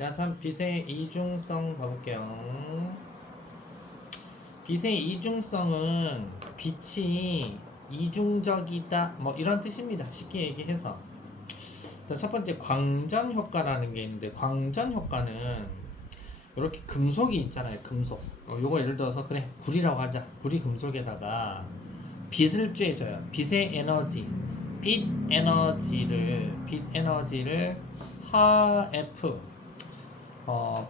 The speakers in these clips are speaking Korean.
자, 빛의 이중성 봐볼게요. 빛의 이중성은 빛이 이중적이다 뭐 이런 뜻입니다. 쉽게 얘기해서. 자, 첫 번째 광전 효과라는 게 있는데, 광전 효과는 이렇게 금속이 있잖아요. 금속. 요거 예를 들어서 그래 구리라고 하자. 구리 금속에다가 빛을 쬐줘요. 빛의 에너지, 빛 에너지를 하F,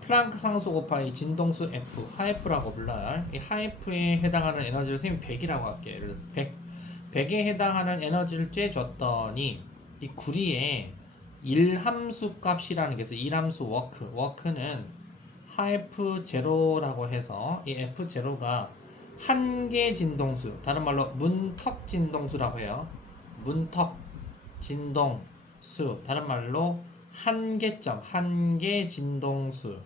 플랑크 상수 곱하기 진동수 F, 하F라고 불러요. 이 하F에 해당하는 에너지를 쌤이 100이라고 할게요. 예를 들어서 100에 해당하는 에너지를 쬐줬더니 이 구리에 1함수 값이라는 게 있어요. 1함수 워크는 하F 제로라고 해서 이 F 제로가 한계 진동수, 다른 말로 문턱 진동수라고 해요. 문턱 진동수, 다른 말로 한계점, 한계 진동수,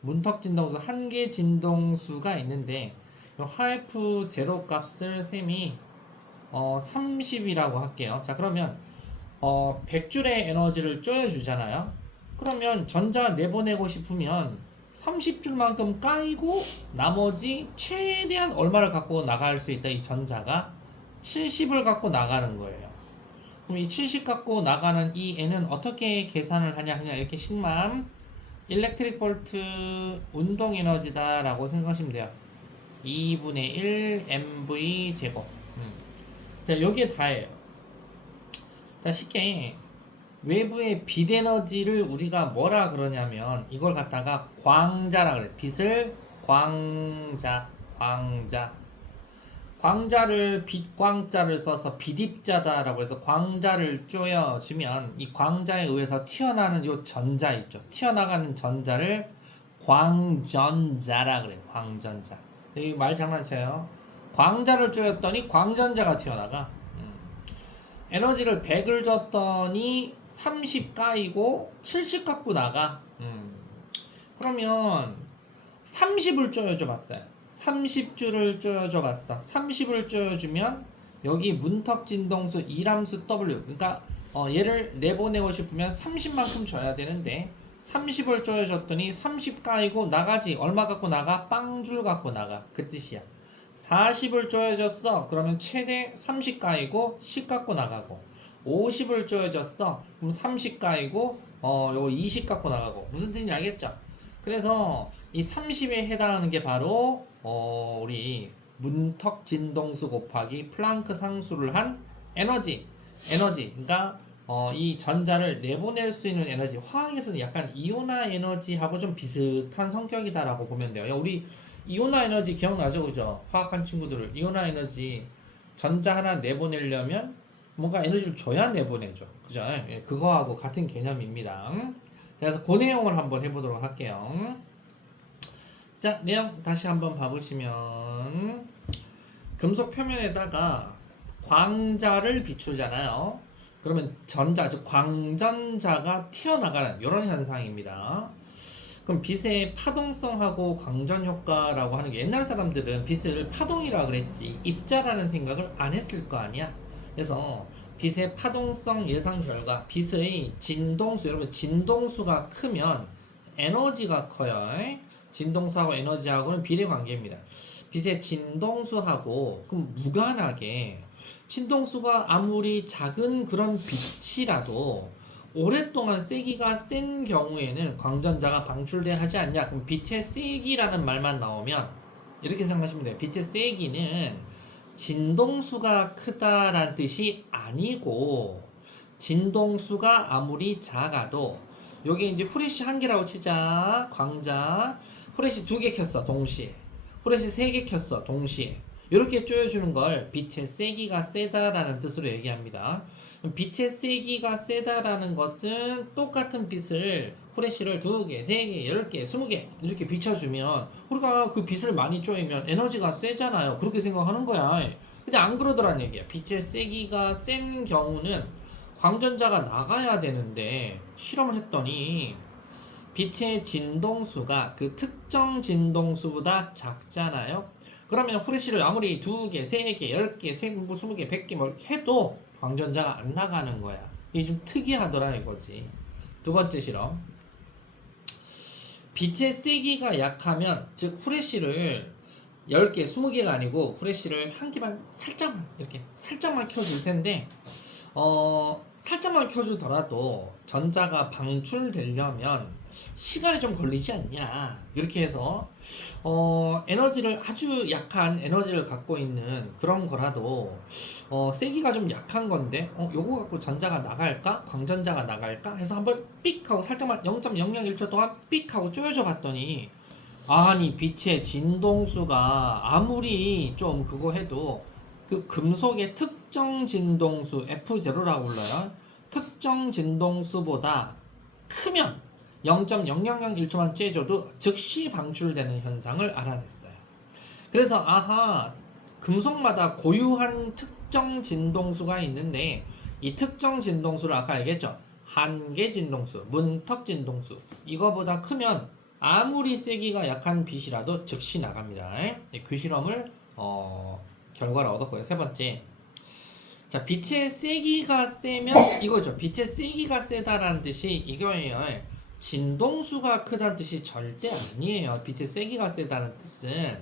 문턱 진동수, 한계 진동수가 있는데 하F 제로 값을 셈이 30이라고 할게요. 자, 그러면 100줄의 에너지를 쪼여주잖아요. 그러면 전자 내보내고 싶으면 30줄만큼 까이고 나머지 최대한 얼마를 갖고 나갈 수 있다. 이 전자가 70을 갖고 나가는 거예요. 그럼 이 70 갖고 나가는 이 N은 어떻게 계산을 하냐? 그냥 이렇게 식만 일렉트릭 볼트 운동 에너지다 라고 생각하시면 돼요. 2분의 1 MV 제곱. 자, 여기에 다예요. 자, 쉽게 외부의 빛 에너지를 우리가 뭐라 그러냐면 이걸 갖다가 광자라 그래. 빛을 광자를 빛광자를 써서 빛입자다라고 해서 광자를 쪼여주면 이 광자에 의해서 튀어나가는 요 전자 있죠. 튀어나가는 전자를 광전자라 그래. 광전자. 이 말 장난쳐요. 광자를 쪼였더니 광전자가 튀어나가. 에너지를 100을 줬더니 30 까이고 70 갖고 나가. 그러면 30을 쪼여줘 봤어요. 30줄을 쪼여줘 봤어. 30을 쪼여주면 여기 문턱 진동수 2함수 W, 그러니까 얘를 내보내고 싶으면 30만큼 줘야 되는데 30을 쪼여줬더니 30 까이고 나가지. 얼마 갖고 나가? 빵줄 갖고 나가. 그 뜻이야. 40을 쪼여줬어. 그러면 최대 30 까이고 10 갖고 나가고, 50을 쪼여줬어. 그럼 30 까이고 요거 20 갖고 나가고. 무슨 뜻인지 알겠죠? 그래서 이 30에 해당하는 게 바로 우리 문턱 진동수 곱하기 플랑크 상수를 한 에너지. 그러니까 이 전자를 내보낼 수 있는 에너지. 화학에서는 약간 이온화 에너지하고 좀 비슷한 성격이다라고 보면 돼요. 우리 이온화 에너지 기억나죠? 그죠? 화학한 친구들을 이온화 에너지, 전자 하나 내보내려면 뭔가 에너지를 줘야 내보내죠. 그죠? 예, 그거하고 같은 개념입니다. 자, 그래서 그 내용을 한번 해보도록 할게요. 자, 내용 다시 한번 봐보시면 금속 표면에다가 광자를 비추잖아요. 그러면 전자, 즉 광전자가 튀어나가는 이런 현상입니다. 그럼 빛의 파동성하고 광전 효과라고 하는 게, 옛날 사람들은 빛을 파동이라 그랬지 입자라는 생각을 안 했을 거 아니야. 그래서 빛의 파동성 예상 결과 빛의 진동수, 여러분 진동수가 크면 에너지가 커요. 진동수하고 에너지하고는 비례 관계입니다. 빛의 진동수하고 그럼 무관하게 진동수가 아무리 작은 그런 빛이라도 오랫동안 세기가 센 경우에는 광전자가 방출돼야 하지 않냐. 그럼 빛의 세기라는 말만 나오면 이렇게 생각하시면 돼요. 빛의 세기는 진동수가 크다라는 뜻이 아니고, 진동수가 아무리 작아도, 여기 이제 후레쉬 한 개라고 치자. 광자 후레쉬 2개 켰어 동시에, 후레쉬 3개 켰어 동시에, 이렇게 쪼여주는 걸 빛의 세기가 세다라는 뜻으로 얘기합니다. 빛의 세기가 세다라는 것은 똑같은 빛을 후레쉬를 2개, 3개, 10개, 20개 이렇게 비춰주면 우리가 그 빛을 많이 쪼이면 에너지가 세잖아요. 그렇게 생각하는 거야. 근데 안 그러더란 얘기야. 빛의 세기가 센 경우는 광전자가 나가야 되는데 실험을 했더니 빛의 진동수가 그 특정 진동수보다 작잖아요. 그러면 후레쉬를 아무리 2개, 3개, 10개, 20개, 100개 뭐 해도 광전자가 안 나가는 거야. 이게 좀 특이하더라 이거지. 두 번째 실험. 빛의 세기가 약하면, 즉 후레쉬를 10개, 20개가 아니고 후레쉬를 한 개만 살짝만 이렇게 살짝만 켜줄 텐데, 살짝만 켜주더라도 전자가 방출되려면 시간이 좀 걸리지 않냐, 이렇게 해서 에너지를 아주 약한 에너지를 갖고 있는 그런 거라도 세기가 좀 약한 건데 요거 갖고 전자가 나갈까, 광전자가 나갈까 해서 한번 삑 하고 살짝만 0.001초 동안 삑 하고 쪼여줘 봤더니, 아니 빛의 진동수가 아무리 좀 그거 해도 그 금속의 특정 진동수 F0라고 불러요. 특정 진동수보다 크면 0.0001초만 쬐줘도 즉시 방출되는 현상을 알아냈어요. 그래서 아하, 금속마다 고유한 특정 진동수가 있는데, 이 특정 진동수를 아까 얘기했죠. 한계 진동수, 문턱 진동수, 이거보다 크면 아무리 세기가 약한 빛이라도 즉시 나갑니다. 그 실험을 결과를 얻었고요. 세 번째, 자, 빛의 세기가 세면 이거죠. 빛의 세기가 세다라는 뜻이 이거예요. 진동수가 크다는 뜻이 절대 아니에요. 빛의 세기가 세다는 뜻은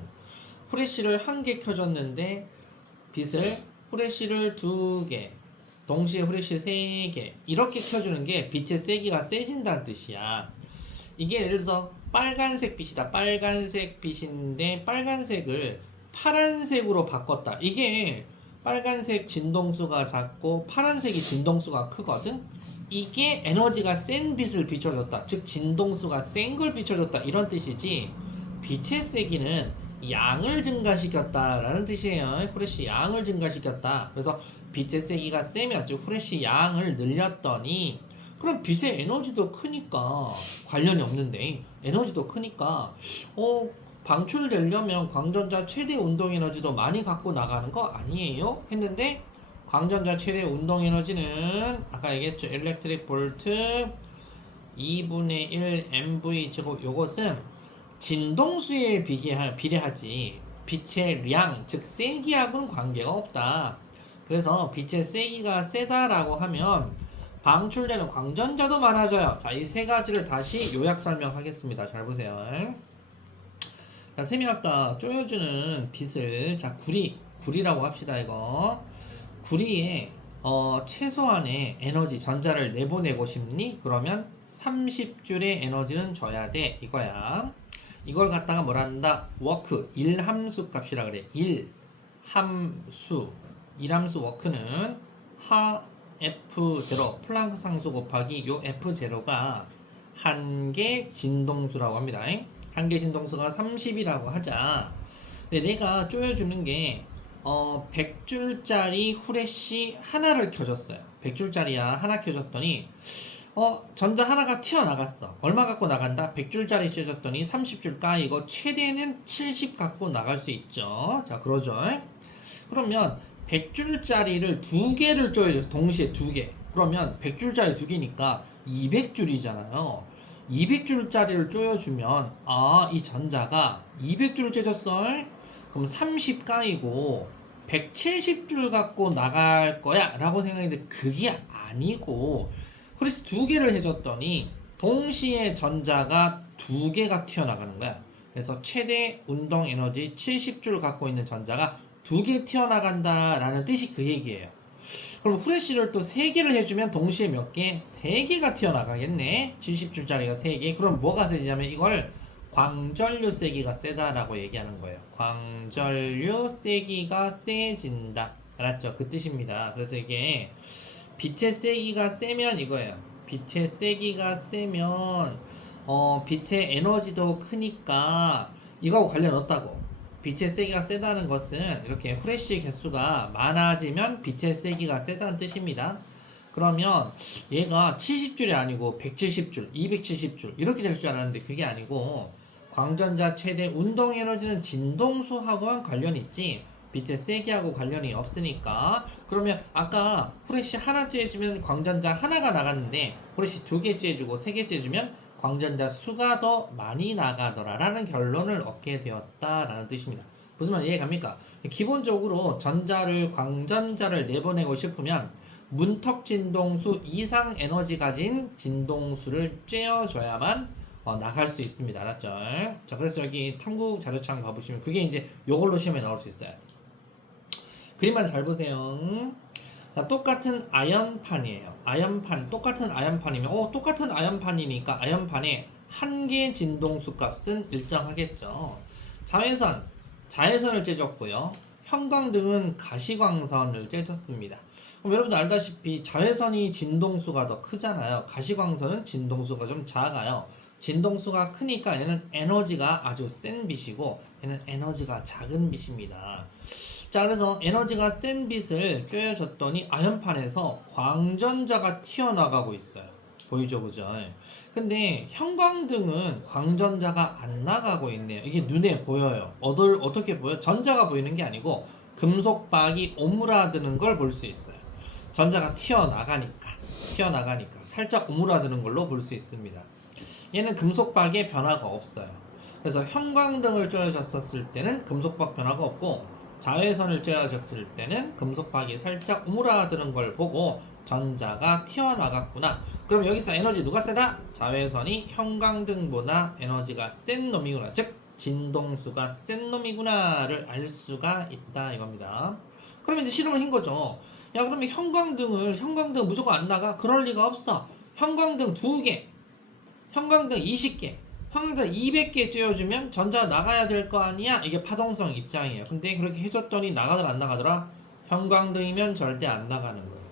후레쉬를 한 개 켜줬는데 빛을 후레쉬를 2개, 동시에 후레쉬 3개 이렇게 켜주는 게 빛의 세기가 세진다는 뜻이야. 이게 예를 들어서 빨간색 빛이다. 빨간색 빛인데 빨간색을 파란색으로 바꿨다. 이게 빨간색 진동수가 작고 파란색이 진동수가 크거든. 이게 에너지가 센 빛을 비춰줬다. 즉 진동수가 센 걸 비춰줬다. 이런 뜻이지, 빛의 세기는 양을 증가시켰다라는 뜻이에요. 후레쉬 양을 증가시켰다. 그래서 빛의 세기가 세면, 즉 후레쉬 양을 늘렸더니, 그럼 빛의 에너지도 크니까 관련이 없는데 에너지도 크니까 방출되려면 광전자 최대 운동 에너지도 많이 갖고 나가는 거 아니에요? 했는데 광전자 최대 운동 에너지는 아까 얘기했죠. 일렉트릭 볼트 2분의 1 MV 제곱. 요것은 진동수에 비례하지 빛의 량, 즉 세기하고는 관계가 없다. 그래서 빛의 세기가 세다라고 하면 방출되는 광전자도 많아져요. 자, 이 세 가지를 다시 요약 설명하겠습니다. 잘 보세요. 자, 쌤이 아까 쪼여주는 빛을, 자, 구리라고 합시다. 이거 구리에 최소한의 에너지 전자를 내보내고 싶니? 그러면 30줄의 에너지는 줘야 돼, 이거야. 이걸 갖다가 뭐라 한다? 워크, 일함수 값이라 그래. 일함수 워크는 F0 플랑크 상수 곱하기 요 F0가 한계 진동수라고 합니다. 한계 진동수가 30이라고 하자. 근데 내가 쪼여주는 게 100줄짜리 후레쉬 하나를 켜줬어요. 100줄짜리야 하나 켜줬더니 전자 하나가 튀어나갔어. 얼마 갖고 나간다? 100줄짜리 쬐줬더니 30줄 까이고 최대는 70 갖고 나갈 수 있죠. 자, 그러죠. 그러면 100줄짜리를 2개를 쪼여줘서 동시에 2개. 그러면 100줄짜리 2개니까 200줄이잖아요. 200줄짜리를 쪼여주면 이 전자가 200줄을 쬐줬어. 그럼 30 까이고 170줄 갖고 나갈 거야 라고 생각했는데 그게 아니고, 그래서 2개를 해줬더니 동시에 전자가 2개가 튀어나가는 거야. 그래서 최대 운동 에너지 70줄 갖고 있는 전자가 2개 튀어나간다 라는 뜻이 그 얘기예요. 그럼 후레쉬를 또 3개를 해주면 동시에 몇 개? 3개가 튀어나가겠네. 70줄짜리가 3개. 그럼 뭐가 세지냐면 이걸 광전류 세기가 세다라고 얘기하는 거예요. 광전류 세기가 세진다. 알았죠? 그 뜻입니다. 그래서 이게 빛의 세기가 세면 이거예요. 빛의 세기가 세면 빛의 에너지도 크니까 이거하고 관련 없다고. 빛의 세기가 세다는 것은 이렇게 후레쉬 개수가 많아지면 빛의 세기가 세다는 뜻입니다. 그러면 얘가 70줄이 아니고 170줄, 270줄 이렇게 될 줄 알았는데 그게 아니고, 광전자 최대 운동 에너지는 진동수하고만 관련이 있지 빛의 세기하고 관련이 없으니까. 그러면 아까 후레쉬 하나 쬐주면 광전자 하나가 나갔는데 후레쉬 2개 쬐주고 3개 쬐주면 광전자 수가 더 많이 나가더라 라는 결론을 얻게 되었다라는 뜻입니다. 무슨 말 이해갑니까? 기본적으로 광전자를 내보내고 싶으면 문턱 진동수 이상 에너지 가진 진동수를 쬐어줘야만 나갈 수 있습니다. 알았죠? 자, 그래서 여기 탐구 자료창 봐보시면 그게 이제 요걸로 시험에 나올 수 있어요. 그림만 잘 보세요. 자, 똑같은 아연판이에요. 아연판, 똑같은 아연판이면 똑같은 아연판이니까 아연판에 한 개의 진동수 값은 일정하겠죠. 자외선을 쬐줬고요. 형광등은 가시광선을 쬐줬습니다. 그럼 여러분들 알다시피 자외선이 진동수가 더 크잖아요. 가시광선은 진동수가 좀 작아요. 진동수가 크니까 얘는 에너지가 아주 센 빛이고 얘는 에너지가 작은 빛입니다. 자, 그래서 에너지가 센 빛을 쬐어줬더니 아연판에서 광전자가 튀어나가고 있어요. 보이죠, 그죠? 근데 형광등은 광전자가 안 나가고 있네요. 이게 눈에 보여요. 어떻게 보여? 전자가 보이는 게 아니고 금속박이 오므라드는 걸 볼 수 있어요. 전자가 튀어나가니까 살짝 오므라드는 걸로 볼 수 있습니다. 얘는 금속박에 변화가 없어요. 그래서 형광등을 쬐어줬을 때는 금속박 변화가 없고 자외선을 쬐어줬을 때는 금속박이 살짝 오므라드는 걸 보고 전자가 튀어나갔구나. 그럼 여기서 에너지 누가 세다? 자외선이 형광등보다 에너지가 센 놈이구나. 즉 진동수가 센 놈이구나를 알 수가 있다 이겁니다. 그러면 이제 실험을 한 거죠. 야, 그러면 형광등 무조건 안 나가? 그럴 리가 없어. 형광등 2개, 형광등 20개, 형광등 200개 쬐어주면 전자가 나가야 될 거 아니야? 이게 파동성 입장이에요. 근데 그렇게 해줬더니 나가더라 안 나가더라? 형광등이면 절대 안 나가는 거예요.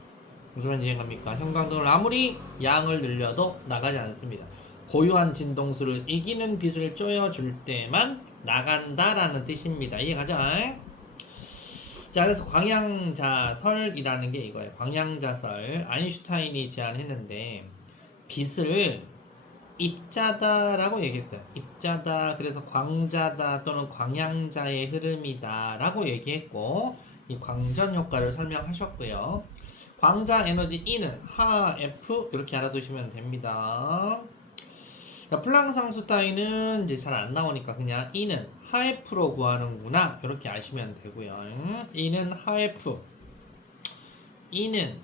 무슨 말인지 이해갑니까? 형광등을 아무리 양을 늘려도 나가지 않습니다. 고유한 진동수를 이기는 빛을 쬐어줄 때만 나간다라는 뜻입니다. 이해가죠? 자, 그래서 광양자설이라는 게 이거예요. 광양자설. 아인슈타인이 제안했는데 빛을 입자다라고 얘기했어요. 입자다, 그래서 광자다 또는 광양자의 흐름이다 라고 얘기했고 이 광전 효과를 설명하셨고요. 광자 에너지 E는 하 F 이렇게 알아두시면 됩니다. 플랑크 상수 따위는 이제 잘 안 나오니까 그냥 E는 하 F로 구하는구나 이렇게 아시면 되고요. E는 하 F, E는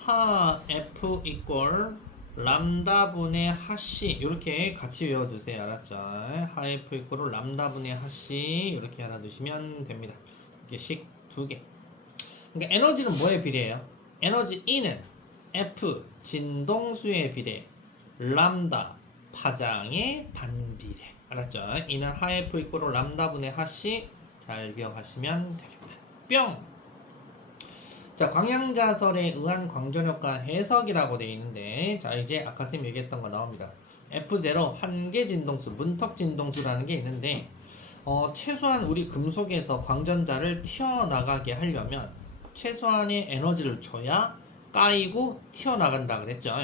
하 F 이꼴 람다분의 하씨 이렇게 같이 외워두세요. 알았죠? 하 F 이꼴 람다분의 하씨 이렇게 알아두시면 됩니다. 이게 식 2개. 그러니까 에너지는 뭐에 비례해요? 에너지 E는 F 진동수에 비례, 람다 파장의 반비례. 알았죠? E는 하 F 이꼴 람다분의 하씨 잘 기억하시면 되겠다. 뿅! 자, 광양자설에 의한 광전효과 해석이라고 되어 있는데, 자, 이제 아까 쌤 얘기했던 거 나옵니다. F0 한계 진동수, 문턱 진동수라는 게 있는데, 최소한 우리 금속에서 광전자를 튀어나가게 하려면 최소한의 에너지를 줘야 까이고 튀어나간다 그랬죠.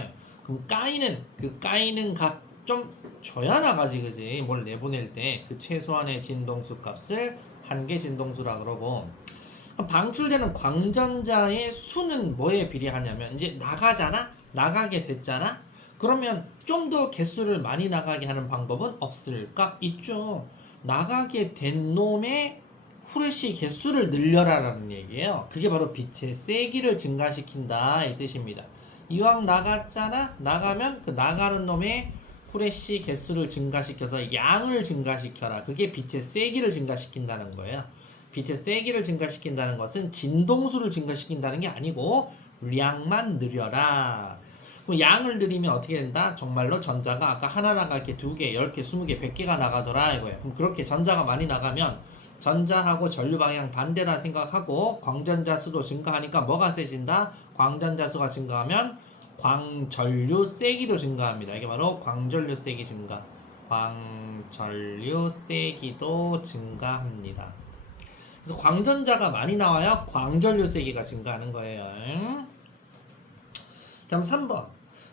그럼 까이는 값 좀 줘야 나가지, 그지? 뭘 내보낼 때 그 최소한의 진동수 값을 한계 진동수라 그러고, 방출되는 광전자의 수는 뭐에 비례하냐면 이제 나가잖아? 나가게 됐잖아? 그러면 좀 더 개수를 많이 나가게 하는 방법은 없을까? 있죠. 나가게 된 놈의 후레쉬 개수를 늘려라라는 얘기예요. 그게 바로 빛의 세기를 증가시킨다 이 뜻입니다. 이왕 나갔잖아? 나가면 그 나가는 놈의 후레쉬 개수를 증가시켜서 양을 증가시켜라. 그게 빛의 세기를 증가시킨다는 거예요. 빛의 세기를 증가시킨다는 것은 진동수를 증가시킨다는 게 아니고 양만 늘려라. 양을 늘리면 어떻게 된다? 정말로 전자가 아까 하나 나가게 2개, 10개, 20개, 100개가 나가더라 이거예요. 그럼 그렇게 전자가 많이 나가면 전자하고 전류 방향 반대다 생각하고 광전자 수도 증가하니까 뭐가 세진다? 광전자 수가 증가하면 광전류 세기도 증가합니다. 이게 바로 광전류 세기 증가. 광전류 세기도 증가합니다. 그래서 광전자가 많이 나와야 광전류 세기가 증가하는 거예요. 다음 3번.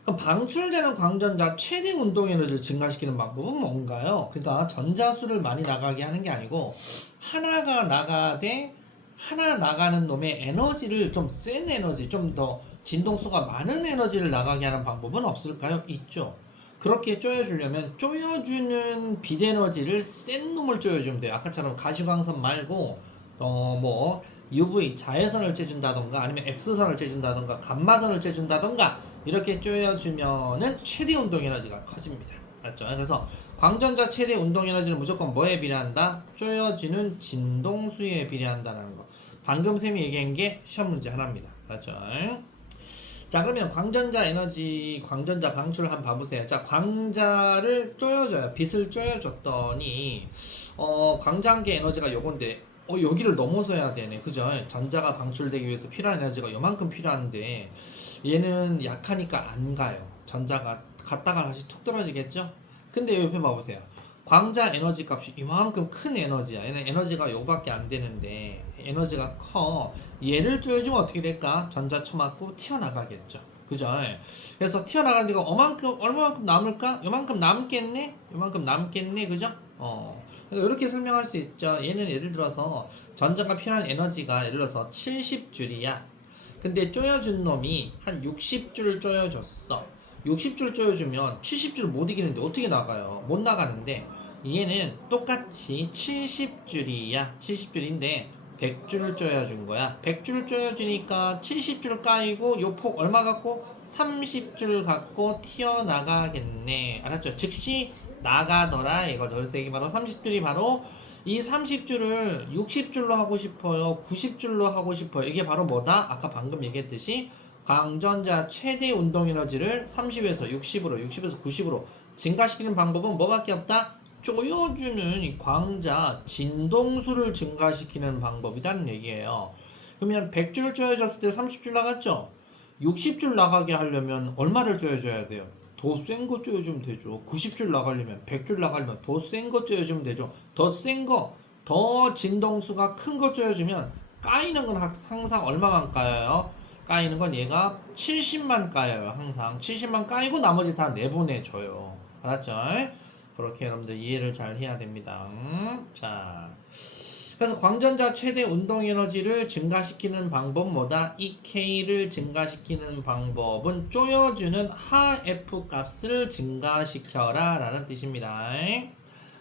그럼 방출되는 광전자 최대 운동 에너지를 증가시키는 방법은 뭔가요? 그러니까 전자수를 많이 나가게 하는 게 아니고 하나가 나가되 하나 나가는 놈의 에너지를 좀 센 에너지, 좀 더 진동수가 많은 에너지를 나가게 하는 방법은 없을까요? 있죠. 그렇게 쪼여주려면 쪼여주는 빛 에너지를 센 놈을 쪼여주면 돼요. 아까처럼 가시광선 말고 뭐 UV 자외선을 쬐준다던가 아니면 X선을 쬐준다던가 감마선을 쬐준다던가 이렇게 쪼여주면은 최대 운동 에너지가 커집니다. 맞죠? 그래서 광전자 최대 운동 에너지는 무조건 뭐에 비례한다? 쪼여지는 진동수에 비례한다는 거. 방금 쌤이 얘기한 게 시험 문제 하나입니다. 맞죠? 자, 그러면 광전자 에너지, 광전자 방출을 한번 봐보세요. 자, 광자를 쪼여줘요. 빛을 쪼여줬더니 광자한계 에너지가 요건데 여기를 넘어서야 되네. 그죠? 전자가 방출되기 위해서 필요한 에너지가 요만큼 필요한데 얘는 약하니까 안 가요. 전자가 갔다가 다시 툭 떨어지겠죠? 근데 옆에 봐보세요. 광자 에너지 값이 이만큼 큰 에너지야. 얘는 에너지가 요밖에 안 되는데 에너지가 커. 얘를 쪼여주면 어떻게 될까? 전자 쳐맞고 튀어나가겠죠. 그죠? 그래서 튀어나가는 데가 얼마만큼 남을까? 요만큼 남겠네? 요만큼 남겠네? 그죠? 그래서 이렇게 설명할 수 있죠. 얘는 예를 들어서 전자가 필요한 에너지가 예를 들어서 70줄이야. 근데 쪼여준 놈이 한 60줄 쪼여줬어. 60줄 쪼여주면 70줄 못 이기는데 어떻게 나가요? 못 나가는데 얘는 똑같이 70줄이야. 70줄인데 100줄을 쪼여준 거야. 100줄 쪼여주니까 70줄 까이고 요 폭 얼마 갖고? 30줄 갖고 튀어나가겠네. 알았죠? 즉시 나가더라 이거죠. 그래서 이게 바로 30줄이 바로 이 30줄을 60줄로 하고 싶어요? 90줄로 하고 싶어요? 이게 바로 뭐다? 아까 방금 얘기했듯이 광전자 최대 운동 에너지를 30에서 60으로 60에서 90으로 증가시키는 방법은 뭐밖에 없다? 쪼여주는 이 광자 진동수를 증가시키는 방법이라는 얘기예요. 그러면 100줄 쪼여줬을 때 30줄 나갔죠? 60줄 나가게 하려면 얼마를 쪼여줘야 돼요? 더 센 거 쪼여주면 되죠. 90줄 나가려면 100줄 나가려면 더 센 거 쪼여주면 되죠. 더 센 거, 더 진동수가 큰 거 쪼여주면 까이는 건 항상 얼마만 까여요? 까이는 건 얘가 70만 까여요. 항상 70만 까이고 나머지 다 내보내줘요. 알았죠? 그렇게 여러분들 이해를 잘 해야 됩니다. 자, 그래서 광전자 최대 운동 에너지를 증가시키는 방법 뭐다? EK를 증가시키는 방법은 쪼여주는 하F 값을 증가시켜라 라는 뜻입니다.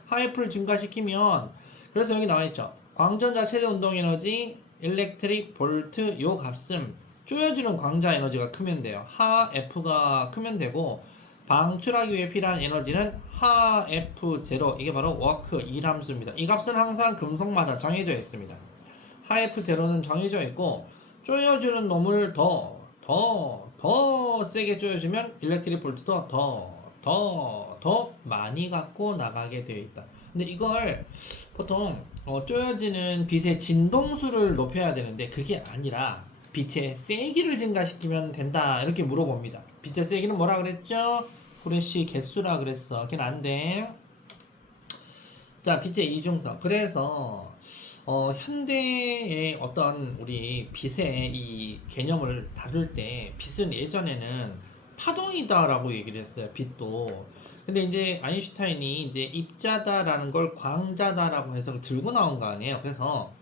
하F를 증가시키면 그래서 여기 나와있죠. 광전자 최대 운동 에너지 일렉트릭 볼트 요 값은 쪼여주는 광자 에너지가 크면 돼요. 하F가 크면 되고 방출하기 위해 필요한 에너지는 하F0 이게 바로 워크 일함수입니다. 이 값은 항상 금속마다 정해져 있습니다. 하F0는 정해져 있고 쪼여주는 놈을 더 세게 쪼여주면 일렉트릭 볼트도 더 많이 갖고 나가게 되어 있다. 근데 이걸 보통 쪼여지는 빛의 진동수를 높여야 되는데 그게 아니라 빛의 세기를 증가시키면 된다 이렇게 물어봅니다. 빛의 세기는 뭐라 그랬죠? 후레쉬 개수라 그랬어. 걔는 안 돼. 자, 빛의 이중성. 그래서 현대의 어떤 우리 빛의 이 개념을 다룰 때 빛은 예전에는 파동이다라고 얘기를 했어요. 빛도. 근데 이제 아인슈타인이 이제 입자다라는 걸 광자다라고 해서 들고 나온 거 아니에요. 그래서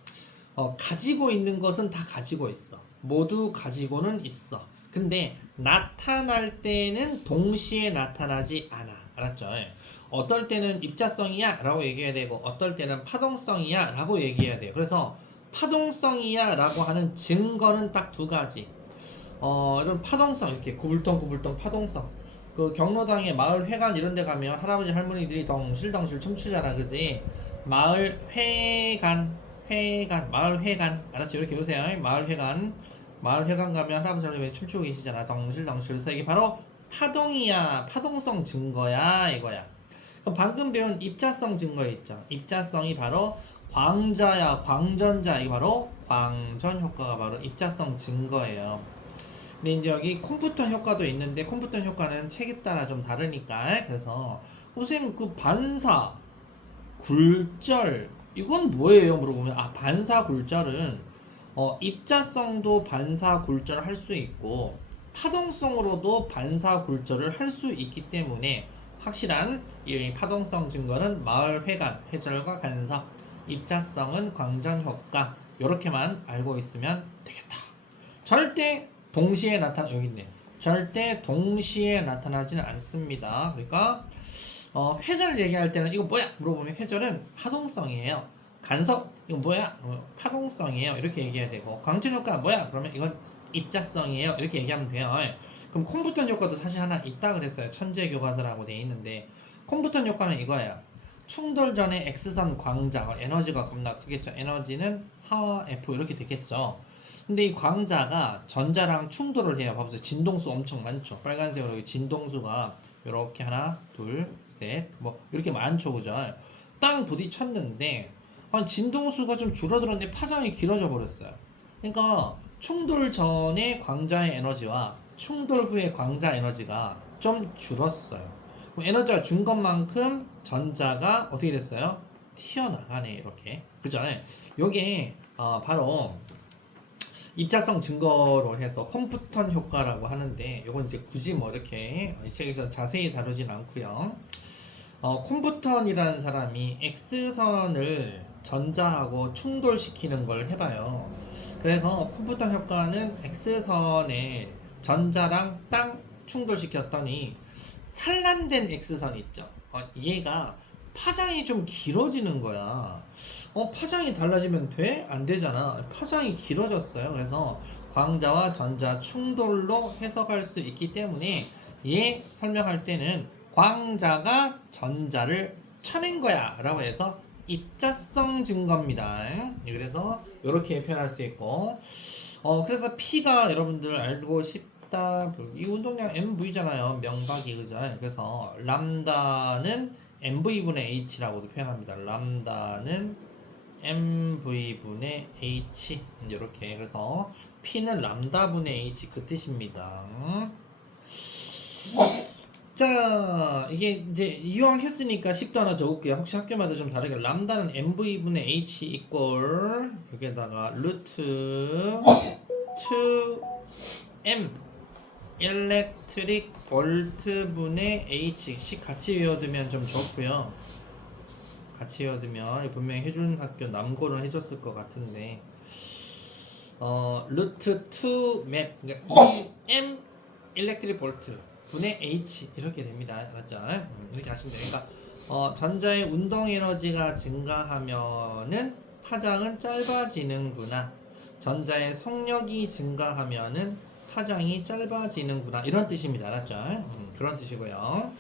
가지고 있는 것은 다 가지고 있어. 모두 가지고는 있어. 근데 나타날 때는 동시에 나타나지 않아. 알았죠? 어떨 때는 입자성이야 라고 얘기해야 되고 어떨 때는 파동성이야 라고 얘기해야 돼요. 그래서 파동성이야 라고 하는 증거는 딱 두 가지. 이런 파동성 이렇게 구불덩 파동성. 그 경로당에 마을 회관 이런 데 가면 할아버지 할머니들이 덩실덩실 춤추잖아. 그지? 마을 회관 마을 회관 알았죠? 이렇게 보세요. 마을 회관 가면 할아버지 할머니 춤추고 계시잖아. 덩실덩실. 그래서 이게 바로 파동이야. 파동성 증거야 이거야. 그럼 방금 배운 입자성 증거 있죠. 입자성이 바로 광자야. 광전자. 이게 바로 광전 효과가 바로 입자성 증거예요. 근데 이제 여기 콤프턴 효과도 있는데 콤프턴 효과는 책에 따라 좀 다르니까. 그래서 선생님 그 반사 굴절 이건 뭐예요? 물어보면 반사 굴절은 입자성도 반사 굴절을 할 수 있고 파동성으로도 반사 굴절을 할 수 있기 때문에 확실한 이 파동성 증거는 마을 회관, 회절과 간섭, 입자성은 광전 효과 이렇게만 알고 있으면 되겠다. 절대 동시에 여기 있네. 절대 동시에 나타나지는 않습니다. 그러니까 회절 얘기할 때는 이거 뭐야? 물어보면 회절은 파동성이에요. 간섭 이거 뭐야? 파동성이에요. 이렇게 얘기해야 되고 광전 효과 뭐야? 그러면 이건 입자성이에요. 이렇게 얘기하면 돼요. 그럼 콤프턴 효과도 사실 하나 있다 그랬어요. 천재 교과서라고 돼 있는데 콤부턴 효과는 이거예요. 충돌 전에 X선 광자, 에너지가 겁나 크겠죠. 에너지는 하 F 이렇게 되겠죠. 근데 이 광자가 전자랑 충돌을 해요. 봐보세요. 진동수 엄청 많죠. 빨간색으로 여기 진동수가 이렇게 하나, 둘, 셋, 뭐 이렇게 많죠, 그죠? 땅 부딪혔는데 진동수가 좀 줄어들었는데 파장이 길어져 버렸어요. 그러니까 충돌 전에 광자의 에너지와 충돌 후의 광자 에너지가 좀 줄었어요. 그럼 에너지가 준 것만큼 전자가 어떻게 됐어요? 튀어나가네, 이렇게. 그죠? 요게 바로 입자성 증거로 해서 콤프턴 효과라고 하는데, 요건 이제 굳이 뭐 이렇게 이 책에서 자세히 다루진 않고요. 콤프턴이라는 사람이 X선을 전자하고 충돌시키는 걸 해봐요. 그래서 콤프턴 효과는 X선에 전자랑 땅 충돌시켰더니 산란된 X선 있죠. 얘가 파장이 좀 길어지는 거야. 파장이 달라지면 돼? 안 되잖아. 파장이 길어졌어요. 그래서 광자와 전자 충돌로 해석할 수 있기 때문에 얘 설명할 때는 광자가 전자를 쳐낸 거야 라고 해서 입자성 증거입니다. 그래서 이렇게 표현할 수 있고, 그래서 P가 여러분들 알고 싶다, 이 운동량 MV잖아요. 명박이, 그죠? 그래서 람다는 MV분의 H라고도 표현합니다. 람다는 MV분의 H, 이렇게. 그래서 P는 람다분의 H 그 뜻입니다. 자, 이게 이제 이왕 했으니까 식도 하나 적을게요. 혹시 학교마다 좀 다르게. 람다는 MV분의 H 이꼴 여기에다가 루트 2M 일렉트릭 볼트분의 H 식 같이 외워두면 좀 좋고요. 같이 외워두면 분명히 해주는 학교 남고는 해줬을 것 같은데, 루트 2맵 그러니까 EM 일렉트릭 볼트 분의 H 이렇게 됩니다. 알았죠? 이렇게 하시면 돼요. 그러니까 전자의 운동 에너지가 증가하면은 파장은 짧아지는구나. 전자의 속력이 증가하면은 파장이 짧아지는구나. 이런 뜻입니다. 알았죠? 그런 뜻이고요.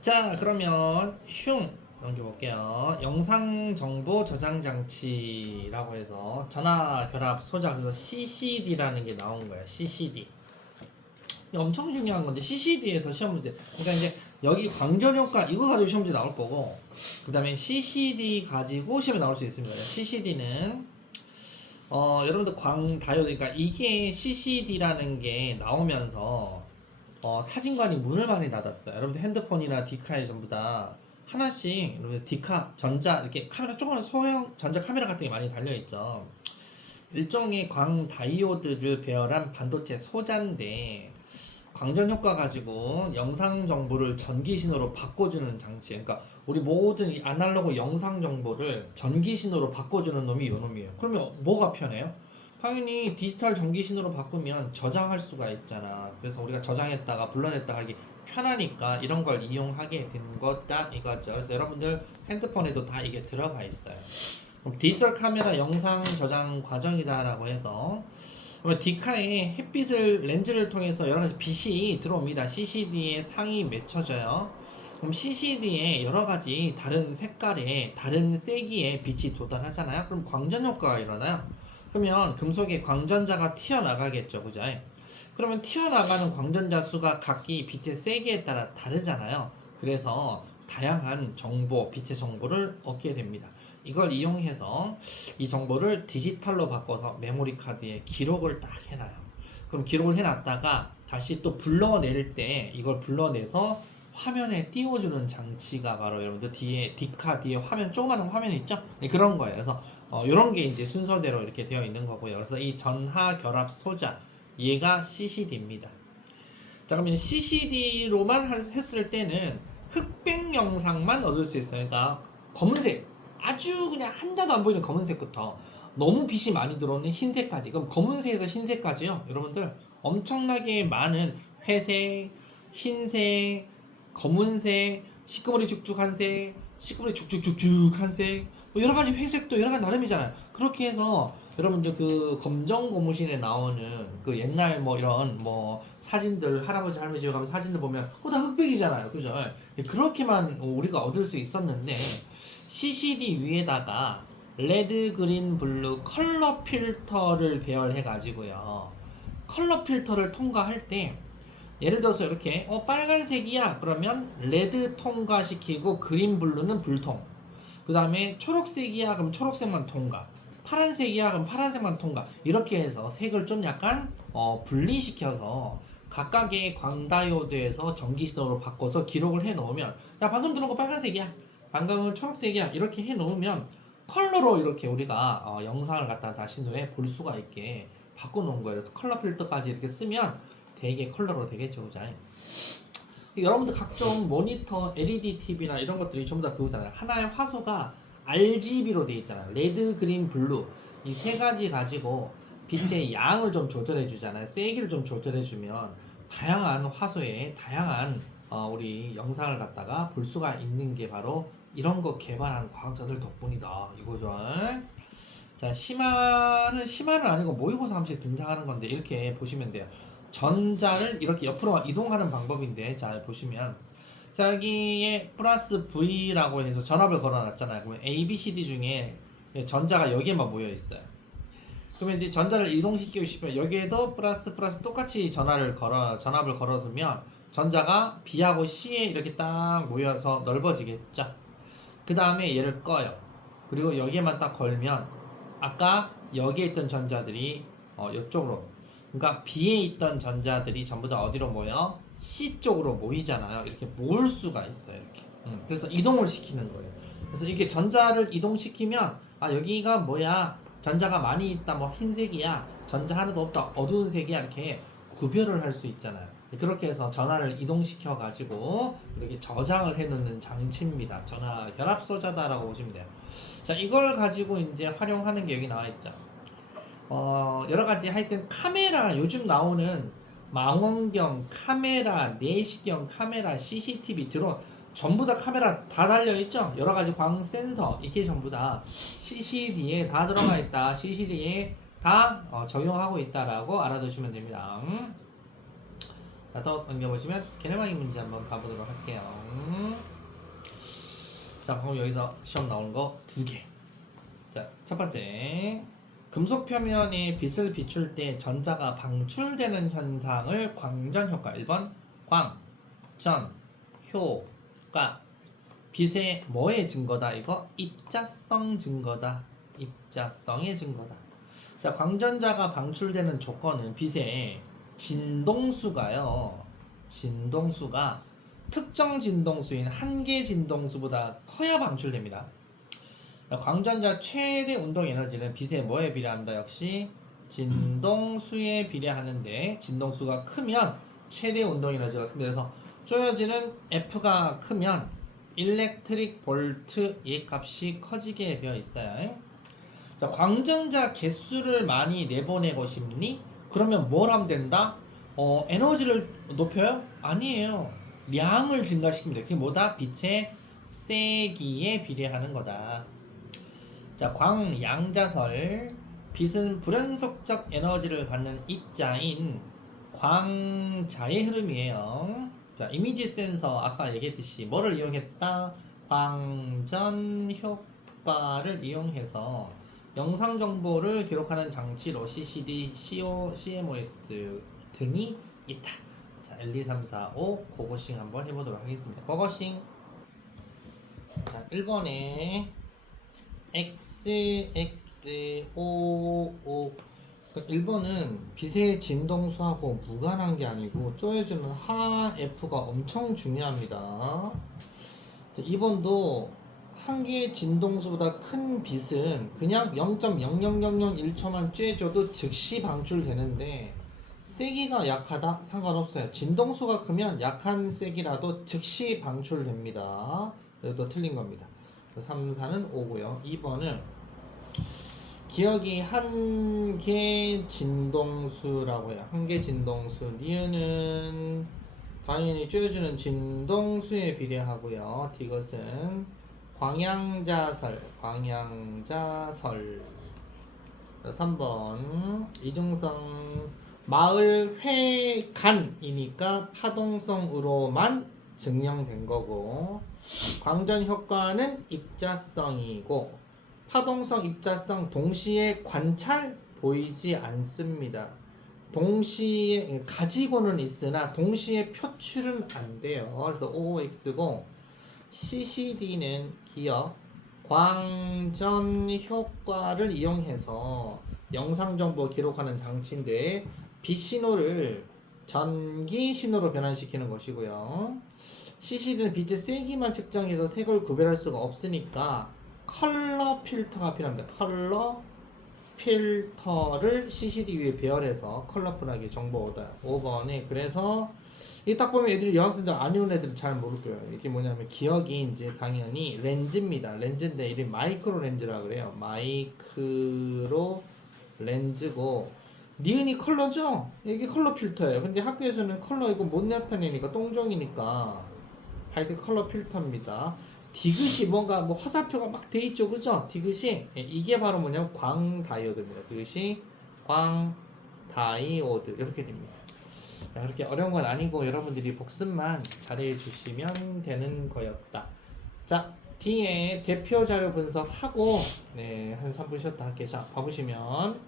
자, 그러면 흉 넘겨볼게요. 영상정보 저장 장치라고 해서 전화 결합 소자, 그래서 CCD라는 게 나온 거예요. CCD. 엄청 중요한 건데 CCD에서 시험 문제. 그러니까 이제 여기 광전 효과 이거 가지고 시험 문제 나올 거고, 그다음에 CCD 가지고 시험에 나올 수 있습니다. CCD는 여러분들 광 다이오드, 그러니까 이게 CCD라는 게 나오면서 사진관이 문을 많이 닫았어요. 여러분들 핸드폰이나 디카에 전부 다 하나씩 여러분들 디카 전자 이렇게 카메라 조그만 소형 전자 카메라 같은 게 많이 달려 있죠. 일종의 광 다이오드를 배열한 반도체 소자인데, 광전 효과 가지고 영상 정보를 전기 신호로 바꿔주는 장치. 그러니까 우리 모든 이 아날로그 영상 정보를 전기 신호로 바꿔주는 놈이 이 놈이에요. 그러면 뭐가 편해요? 당연히 디지털 전기 신호로 바꾸면 저장할 수가 있잖아. 그래서 우리가 저장했다가 불러냈다가 하기 편하니까 이런 걸 이용하게 된 거다 이거죠. 그래서 여러분들 핸드폰에도 다 이게 들어가 있어요. 그럼 디지털 카메라 영상 저장 과정이다라고 해서 디카에 햇빛을 렌즈를 통해서 여러 가지 빛이 들어옵니다. CCD에 상이 맺혀져요. 그럼 CCD에 여러 가지 다른 색깔의 다른 세기의 빛이 도달하잖아요. 그럼 광전 효과가 일어나요. 그러면 금속의 광전자가 튀어나가겠죠, 그죠? 그러면 튀어나가는 광전자 수가 각기 빛의 세기에 따라 다르잖아요. 그래서 다양한 정보, 빛의 정보를 얻게 됩니다. 이걸 이용해서 이 정보를 디지털로 바꿔서 메모리 카드에 기록을 딱 해놔요. 그럼 기록을 해놨다가 다시 또 불러낼 때 이걸 불러내서 화면에 띄워주는 장치가 바로 여러분들 뒤에 디카 뒤에 화면 조그마한 화면 있죠? 네, 그런 거예요. 그래서 이런 게 이제 순서대로 이렇게 되어 있는 거고요. 그래서 이 전하 결합 소자 얘가 CCD입니다. 자, 그러면 CCD로만 했을 때는 흑백 영상만 얻을 수 있어요. 그러니까 검은색, 아주 그냥 한자도 안 보이는 검은색부터 너무 빛이 많이 들어오는 흰색까지. 그럼 검은색에서 흰색까지요, 여러분들 엄청나게 많은 회색, 흰색, 검은색, 시꺼머리 죽죽한 색, 시꺼머리 죽죽죽죽한 색, 뭐 여러 가지 회색도 여러 가지 나름이잖아요. 그렇게 해서 여러분들 그 검정 고무신에 나오는 그 옛날 뭐 이런 뭐 사진들 할아버지 할머니 집에 가면 사진들 보면 다 흑백이잖아요, 그죠? 예, 그렇게만 우리가 얻을 수 있었는데 CCD 위에다가 레드, 그린, 블루 컬러 필터를 배열해 가지고요. 컬러 필터를 통과할 때 예를 들어서 이렇게 빨간색이야 그러면 레드 통과시키고 그린, 블루는 불통. 그 다음에 초록색이야 그럼 초록색만 통과. 파란색이야 그럼 파란색만 통과. 이렇게 해서 색을 좀 약간 분리시켜서 각각의 광다이오드에서 전기 신호로 바꿔서 기록을 해 놓으면 야 방금 들은 거 빨간색이야 방금은 초록색이야 이렇게 해 놓으면 컬러로 이렇게 우리가 영상을 갖다 다시 후에 볼 수가 있게 바꿔 놓은 거예요. 그래서 컬러 필터까지 이렇게 쓰면 되게 컬러로 되겠죠, 그죠? 여러분들 각종 모니터, LED TV나 이런 것들이 전부 다 그거잖아요. 하나의 화소가 RGB로 되어 있잖아요. 레드, 그린, 블루 이 세 가지 가지고 빛의 양을 좀 조절해 주잖아요. 세기를 좀 조절해 주면 다양한 화소에 다양한 우리 영상을 갖다가 볼 수가 있는 게 바로 이런 거 개발한 과학자들 덕분이다 이거죠. 자, 심화는 아니고 모의고사 함수에 등장하는 건데 이렇게 보시면 돼요. 전자를 이렇게 옆으로 이동하는 방법인데 자 보시면 자 여기에 플러스 V라고 해서 전압을 걸어놨잖아요. 그러면 A, B, C, D 중에 전자가 여기에만 모여 있어요. 그러면 이제 전자를 이동시키고 싶으면 여기에도 플러스 똑같이 전압을 걸어두면 전자가 B하고 C에 이렇게 딱 모여서 넓어지겠죠. 그 다음에 얘를 꺼요. 그리고 여기에만 딱 걸면 아까 여기에 있던 전자들이 이쪽으로 그러니까 B에 있던 전자들이 전부 다 어디로 모여? C 쪽으로 모이잖아요. 이렇게 모을 수가 있어요. 이렇게. 그래서 이동을 시키는 거예요. 그래서 이게 전자를 이동시키면 여기가 뭐야? 전자가 많이 있다. 뭐 흰색이야. 전자 하나도 없다. 어두운 색이야. 이렇게 구별을 할 수 있잖아요. 그렇게 해서 전하를 이동시켜 가지고 이렇게 저장을 해 놓는 장치입니다. 전하 결합 소자다라고 보시면 돼요. 자, 이걸 가지고 이제 활용하는 게 여기 나와 있죠. 여러 가지 하여튼 카메라 요즘 나오는 망원경, 카메라, 내시경 카메라, CCTV, 드론 전부 다 카메라 다 달려 있죠. 여러 가지 광 센서 이게 전부 다 CCD에 다 들어가 있다. CCD에 다 적용하고 있다라고 알아두시면 됩니다. 자, 더 넘겨보시면 개념하기 문제 한번 봐보도록 할게요. 자, 그럼 여기서 시험 나오는 거 2개. 자, 첫 번째. 금속 표면에 빛을 비출 때 전자가 방출되는 현상을 광전 효과. 1번 광전 효과. 빛의 뭐의 증거다? 이거 입자성 증거다. 입자성의 증거다. 자, 광전자가 방출되는 조건은 빛의 진동수가요. 진동수가 특정 진동수인 한계 진동수보다 커야 방출됩니다. 광전자 최대 운동 에너지는 빛의 뭐에 비례한다? 역시 진동수에 비례하는데 진동수가 크면 최대 운동 에너지가 큽니다. 그래서 쪼여지는 F가 크면 일렉트릭 볼트 의 값이 커지게 되어 있어요. 자, 광전자 개수를 많이 내보내고 싶니? 그러면 뭘 하면 된다? 에너지를 높여요? 아니에요. 량을 증가시킵니다. 그게 뭐다? 빛의 세기에 비례하는 거다. 자, 광양자설. 빛은 불연속적 에너지를 갖는 입자인 광자의 흐름이에요. 자, 이미지 센서 아까 얘기했듯이 뭐를 이용했다? 광전 효과를 이용해서 영상 정보를 기록하는 장치로 CCD, CO, CMOS 등이 있다. 자, 1, 2, 3, 4, 5 고고싱 한번 해보도록 하겠습니다. 고고싱. 자, 1번에 X, X, O, O. 1번은 빛의 진동수하고 무관한 게 아니고 쪼여주는 하 F가 엄청 중요합니다. 2번도 한 개의 진동수보다 큰 빛은 그냥 0.00001초만 쬐줘도 즉시 방출되는데 세기가 약하다? 상관없어요. 진동수가 크면 약한 세기라도 즉시 방출됩니다. 이것도 틀린 겁니다. 3, 4는 5고요. 2번은 기억이 한 개 진동수라고 해요. 한 개 진동수. 니은은 당연히 쪼여주는 진동수에 비례하고요. 이것은 광양자설. 3번 이중성 마을 회간이니까 파동성으로만 증명된 거고, 광전 효과는 입자성이고, 파동성, 입자성 동시에 관찰 보이지 않습니다. 동시에 가지고는 있으나 동시에 표출은 안 돼요. 그래서 OX고, CCD는 기억 광전 효과를 이용해서 영상 정보 기록하는 장치인데, 빛신호를 전기 신호로 변환시키는 것이고요. CCD는 빛의 세기만 측정해서 색을 구별할 수가 없으니까 컬러 필터가 필요합니다. 컬러 필터를 CCD 위에 배열해서 컬러풀하게 정보 얻어요. 5번에 그래서 이 딱 보면 애들이 여학생들 아니온 애들은 잘 모를 거예요. 이게 뭐냐면 기억이 이제 당연히 렌즈입니다. 렌즈인데 이게 마이크로 렌즈라 그래요. 마이크로 렌즈고, 니은이 컬러죠? 이게 컬러 필터예요. 근데 학교에서는 컬러 이거 못 나타내니까 똥종이니까 하여튼 컬러 필터입니다. 디귿이 뭔가 뭐 화살표가 막 돼 있죠, 그죠? 디귿이 이게 바로 뭐냐면 광다이오드입니다. 디귿이 광다이오드 이렇게 됩니다. 자, 그렇게 어려운 건 아니고 여러분들이 복습만 잘해 주시면 되는 거였다. 자, 뒤에 대표 자료 분석하고 한 3분 쉬었다 할게요. 자, 봐보시면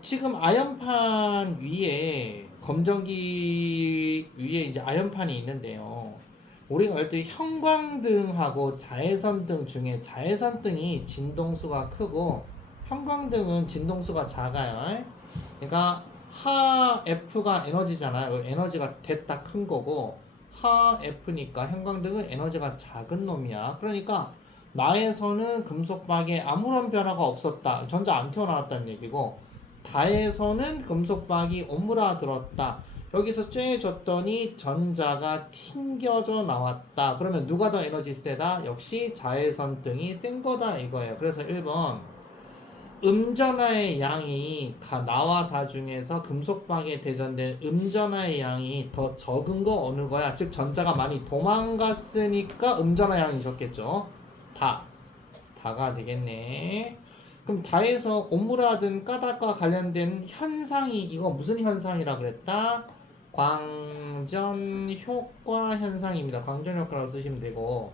지금 아연판 위에 검정기 위에 이제 아연판이 있는데요. 우리가 알 때 형광등하고 자외선등 중에 자외선등이 진동수가 크고 형광등은 진동수가 작아요. 그러니까 하 F가 에너지잖아요. 에너지가 됐다 큰 거고, 하 F니까 형광등은 에너지가 작은 놈이야. 그러니까 나에서는 금속박에 아무런 변화가 없었다. 전자 안 튀어나왔다는 얘기고, 다에서는 금속박이 오므라들었다. 여기서 쬐졌더니 전자가 튕겨져 나왔다. 그러면 누가 더 에너지 세다? 역시 자외선등이 센 거다 이거예요. 그래서 1번 음전하의 양이 나와 다 중에서 금속박에 대전된 음전하의 양이 더 적은 거 어느 거야? 즉 전자가 많이 도망갔으니까 음전하 양이 적겠죠. 다가 되겠네. 그럼 다에서 오므라든 까닭과 관련된 현상이 이거 무슨 현상이라 그랬다? 광전 효과 현상입니다. 광전 효과라고 쓰시면 되고,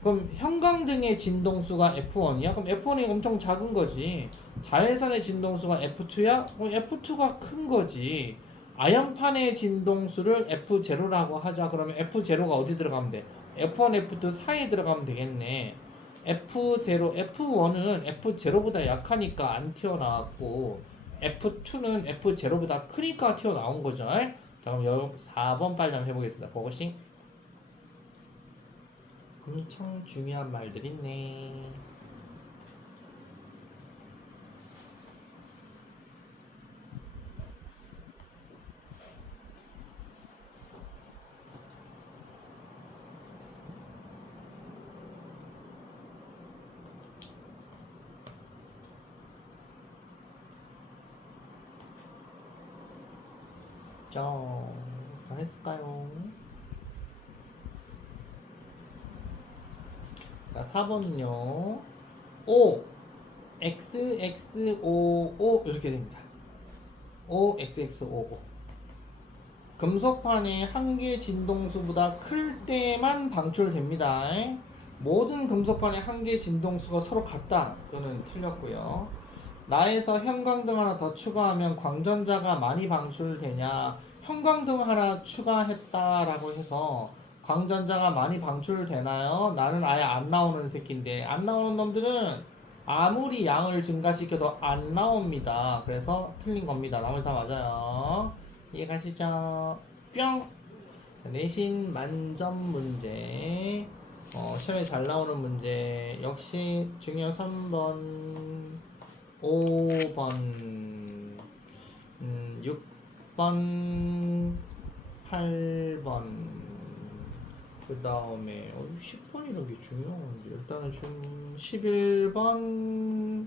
그럼 형광등의 진동수가 F1이야? 그럼 F1이 엄청 작은 거지. 자외선의 진동수가 F2야? 그럼 F2가 큰 거지. 아연판의 진동수를 F0라고 하자. 그러면 F0가 어디 들어가면 돼? F1, F2 사이에 들어가면 되겠네. F0, F1은 F0보다 약하니까 안 튀어나왔고, F2는 F0보다 크니까 튀어나온 거죠. 자, 그럼 4번 빨리 한번 해보겠습니다. 고고싱. 엄청 중요한 말들 있네. 자, 다 했을까요? 자, 4번은요. O, X, X, O, O 이렇게 됩니다. O, X, X, O, O. 금속판이 한계 진동수보다 클 때만 방출됩니다. 모든 금속판의 한계 진동수가 서로 같다. 이거는 틀렸고요. 나에서 형광등 하나 더 추가하면 광전자가 많이 방출되냐? 형광등 하나 추가했다라고 해서 광전자가 많이 방출되나요? 나는 아예 안 나오는 새끼인데, 안 나오는 놈들은 아무리 양을 증가시켜도 안 나옵니다. 그래서 틀린 겁니다. 나머지 다 맞아요. 이해가시죠? 뿅! 내신 만점 문제. 시험에 잘 나오는 문제. 역시 중요 3번, 5번, 6번, 8번. 그 다음에 10번이라는 게 중요한데, 일단은 좀 11번,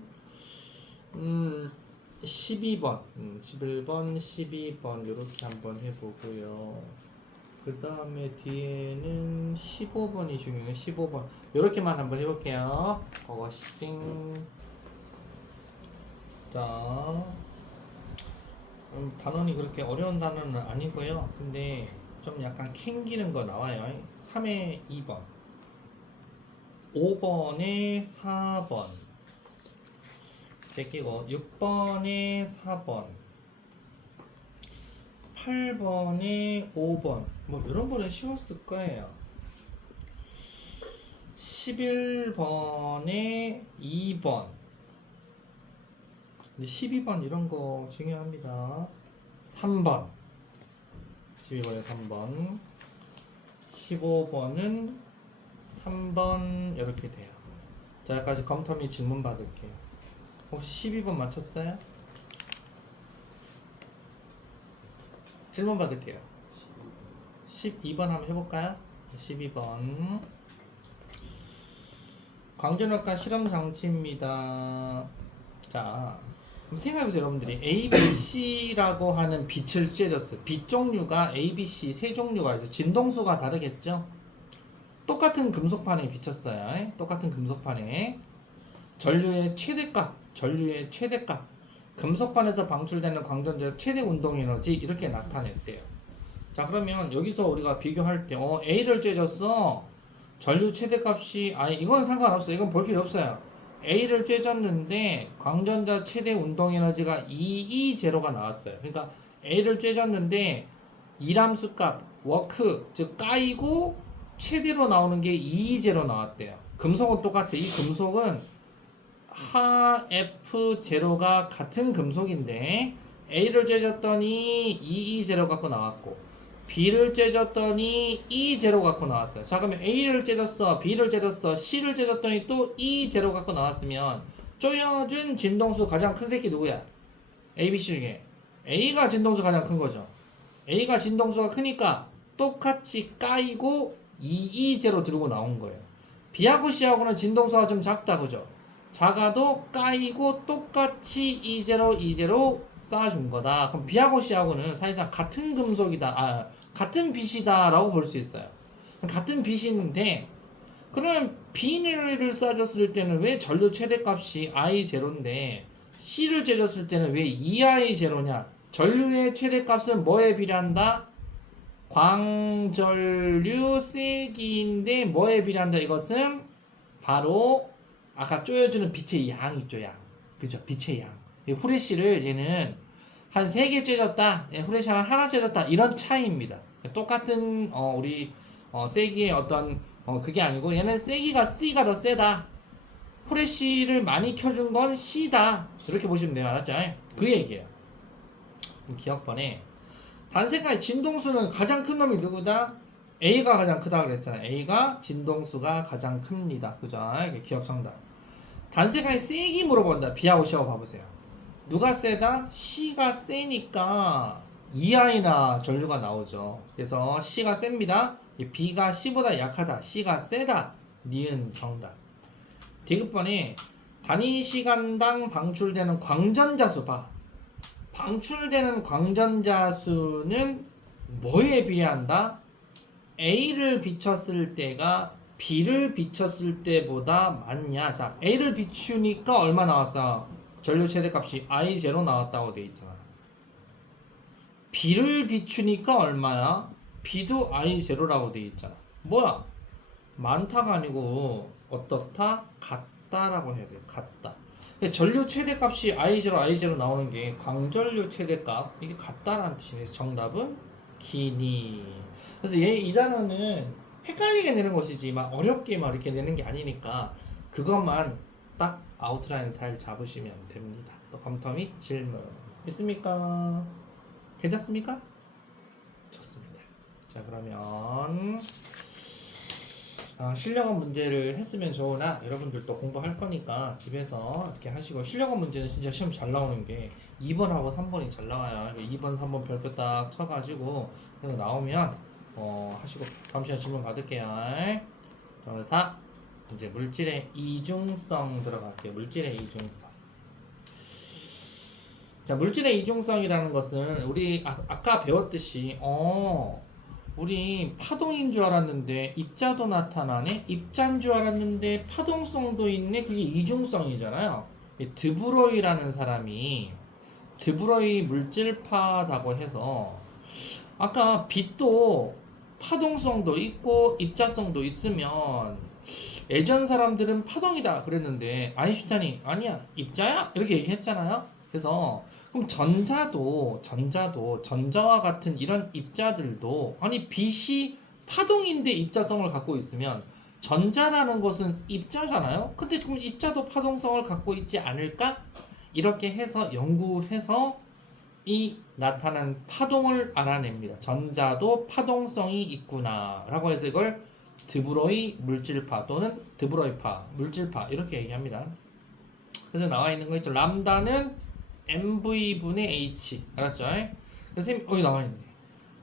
12번, 11번, 12번 이렇게 한번 해보고요. 그 다음에 뒤에는 15번이 중요해요. 15번 이렇게만 한번 해볼게요. 고고싱. 자, 단원이 그렇게 어려운 단어는 아니고요. 근데 좀 약간 캥기는 거 나와요. 3에 2번, 5번에 4번, 제끼고 6번에 4번, 8번에 5번. 뭐 이런 거는 쉬웠을 거예요. 11번에 2번. 근데 12번 이런 거 중요합니다. 3번. 12번에 3번. 15번은 3번 이렇게 돼요. 자, 여기까지 검토 및 질문 받을게요. 혹시 12번 맞췄어요? 질문 받을게요. 12번 한번 해볼까요? 12번. 광전효과 실험 장치입니다. 자, 생각해보세요. 여러분들이 ABC라고 하는 빛을 쬐졌어요. 빛 종류가 ABC 세 종류가 있어요. 진동수가 다르겠죠? 똑같은 금속판에 비쳤어요. 똑같은 금속판에 전류의 최대값, 금속판에서 방출되는 광전자 최대 운동 에너지 이렇게 나타냈대요. 자, 그러면 여기서 우리가 비교할 때 A를 쬐졌어. 전류 최대값이 이건 상관없어요. 이건 볼 필요 없어요. A를 쬐졌는데 광전자 최대 운동 에너지가 2E0가 나왔어요. 그러니까 A를 쬐졌는데 이람수 값, 워크, 즉 까이고 최대로 나오는 게 2E0 나왔대요. 금속은 똑같아. 이 금속은 HF0가 같은 금속인데 A를 쬐졌더니 2E0 갖고 나왔고 B를 쬐졌더니 E0 갖고 나왔어요. 자, 그러면 A를 쬐졌어, B를 쬐졌어, C를 쬐졌더니 또 E0 갖고 나왔으면 쪼여준 진동수 가장 큰 새끼 누구야? A, B, C 중에 A가 진동수 가장 큰 거죠. A가 진동수가 크니까 똑같이 까이고 E0 들고 나온 거예요. B하고 C하고는 진동수가 좀 작다, 그죠? 작아도 까이고 똑같이 E0 쌓아준 거다. 그럼 B하고 C하고는 사실상 같은 금속이다, 같은 빛이다 라고 볼 수 있어요. 같은 빛인데 그러면 B를 쏴줬을 때는 왜 전류 최대값이 I0인데 C를 쬐줬을 때는 왜 2I0냐? 전류의 최대값은 뭐에 비례한다? 광전류 세기인데 뭐에 비례한다? 이것은 바로 아까 쪼여주는 빛의 양 있죠, 양. 그죠? 빛의 양. 후레쉬를 얘는 한 3개 쬐졌다, 후레쉬 하나 쬐졌다, 이런 차이입니다. 똑같은 우리 세기의 어떤 그게 아니고 얘는 세기가 C가 더 세다. 후레쉬를 많이 켜준 건 C다. 이렇게 보시면 돼요. 알았죠? 그 얘기예요. 기억번에 단색깔 진동수는 가장 큰 놈이 누구다? A가 가장 크다 그랬잖아요. A가 진동수가 가장 큽니다. 그죠? 기억 정답. 단색깔 세기 물어본다. B하고 C하고 봐보세요. 누가 세다? C가 세니까 2I나 전류가 나오죠. 그래서 C가 셉니다. B가 C보다 약하다. C가 세다. 니은 정답. 디귿번에 단위 시간당 방출되는 광전자 수 봐. 방출되는 광전자 수는 뭐에 비례한다? A를 비췄을 때가 B를 비췄을 때보다 많냐? 자, A를 비추니까 얼마 나왔어? 전류 최대값이 I0 나왔다고 돼 있잖아. B를 비추니까 얼마야? B도 I0라고 돼 있잖아. 뭐야? 많다가 아니고 어떻다? 같다라고 해야 돼. 같다. 전류 최대값이 I0 나오는 게 광전류 최대값, 이게 같다라는 뜻이네. 정답은 기니. 그래서 이 단어는 헷갈리게 내는 것이지 막 어렵게 막 이렇게 내는 게 아니니까 그것만 딱 아웃라인 잘 잡으시면 됩니다. 또 검토 및 질문 있습니까? 괜찮습니까? 좋습니다. 자, 그러면 실력원 문제를 했으면 좋으나 여러분들도 공부할 거니까 집에서 이렇게 하시고, 실력원 문제는 진짜 시험 잘 나오는 게 2번하고 3번이 잘 나와요. 2번, 3번 별표 딱 쳐가지고 그래서 나오면 하시고 다음 시간 질문 받을게요. 자, 4 이제 물질의 이중성 들어갈게요. 물질의 이중성. 자, 물질의 이중성이라는 것은 우리 아까 배웠듯이 우리 파동인 줄 알았는데 입자도 나타나네? 입자인 줄 알았는데 파동성도 있네? 그게 이중성이잖아요. 이 드브로이라는 사람이 드브로이 물질파라고 해서 아까 빛도 파동성도 있고 입자성도 있으면 예전 사람들은 파동이다 그랬는데 아인슈타인이 아니야 입자야 이렇게 얘기했잖아요. 그래서 그럼 전자도 전자와 같은 이런 입자들도 아니 빛이 파동인데 입자성을 갖고 있으면 전자라는 것은 입자잖아요. 근데 그럼 입자도 파동성을 갖고 있지 않을까? 이렇게 해서 연구해서 이 나타난 파동을 알아냅니다. 전자도 파동성이 있구나 라고 해서 이걸 드브로이 물질파 또는 드브로이파 물질파 이렇게 얘기합니다. 그래서 나와 있는 거 있죠. 람다는 mv분의 h 알았죠? 그래서 여기 나와 있네.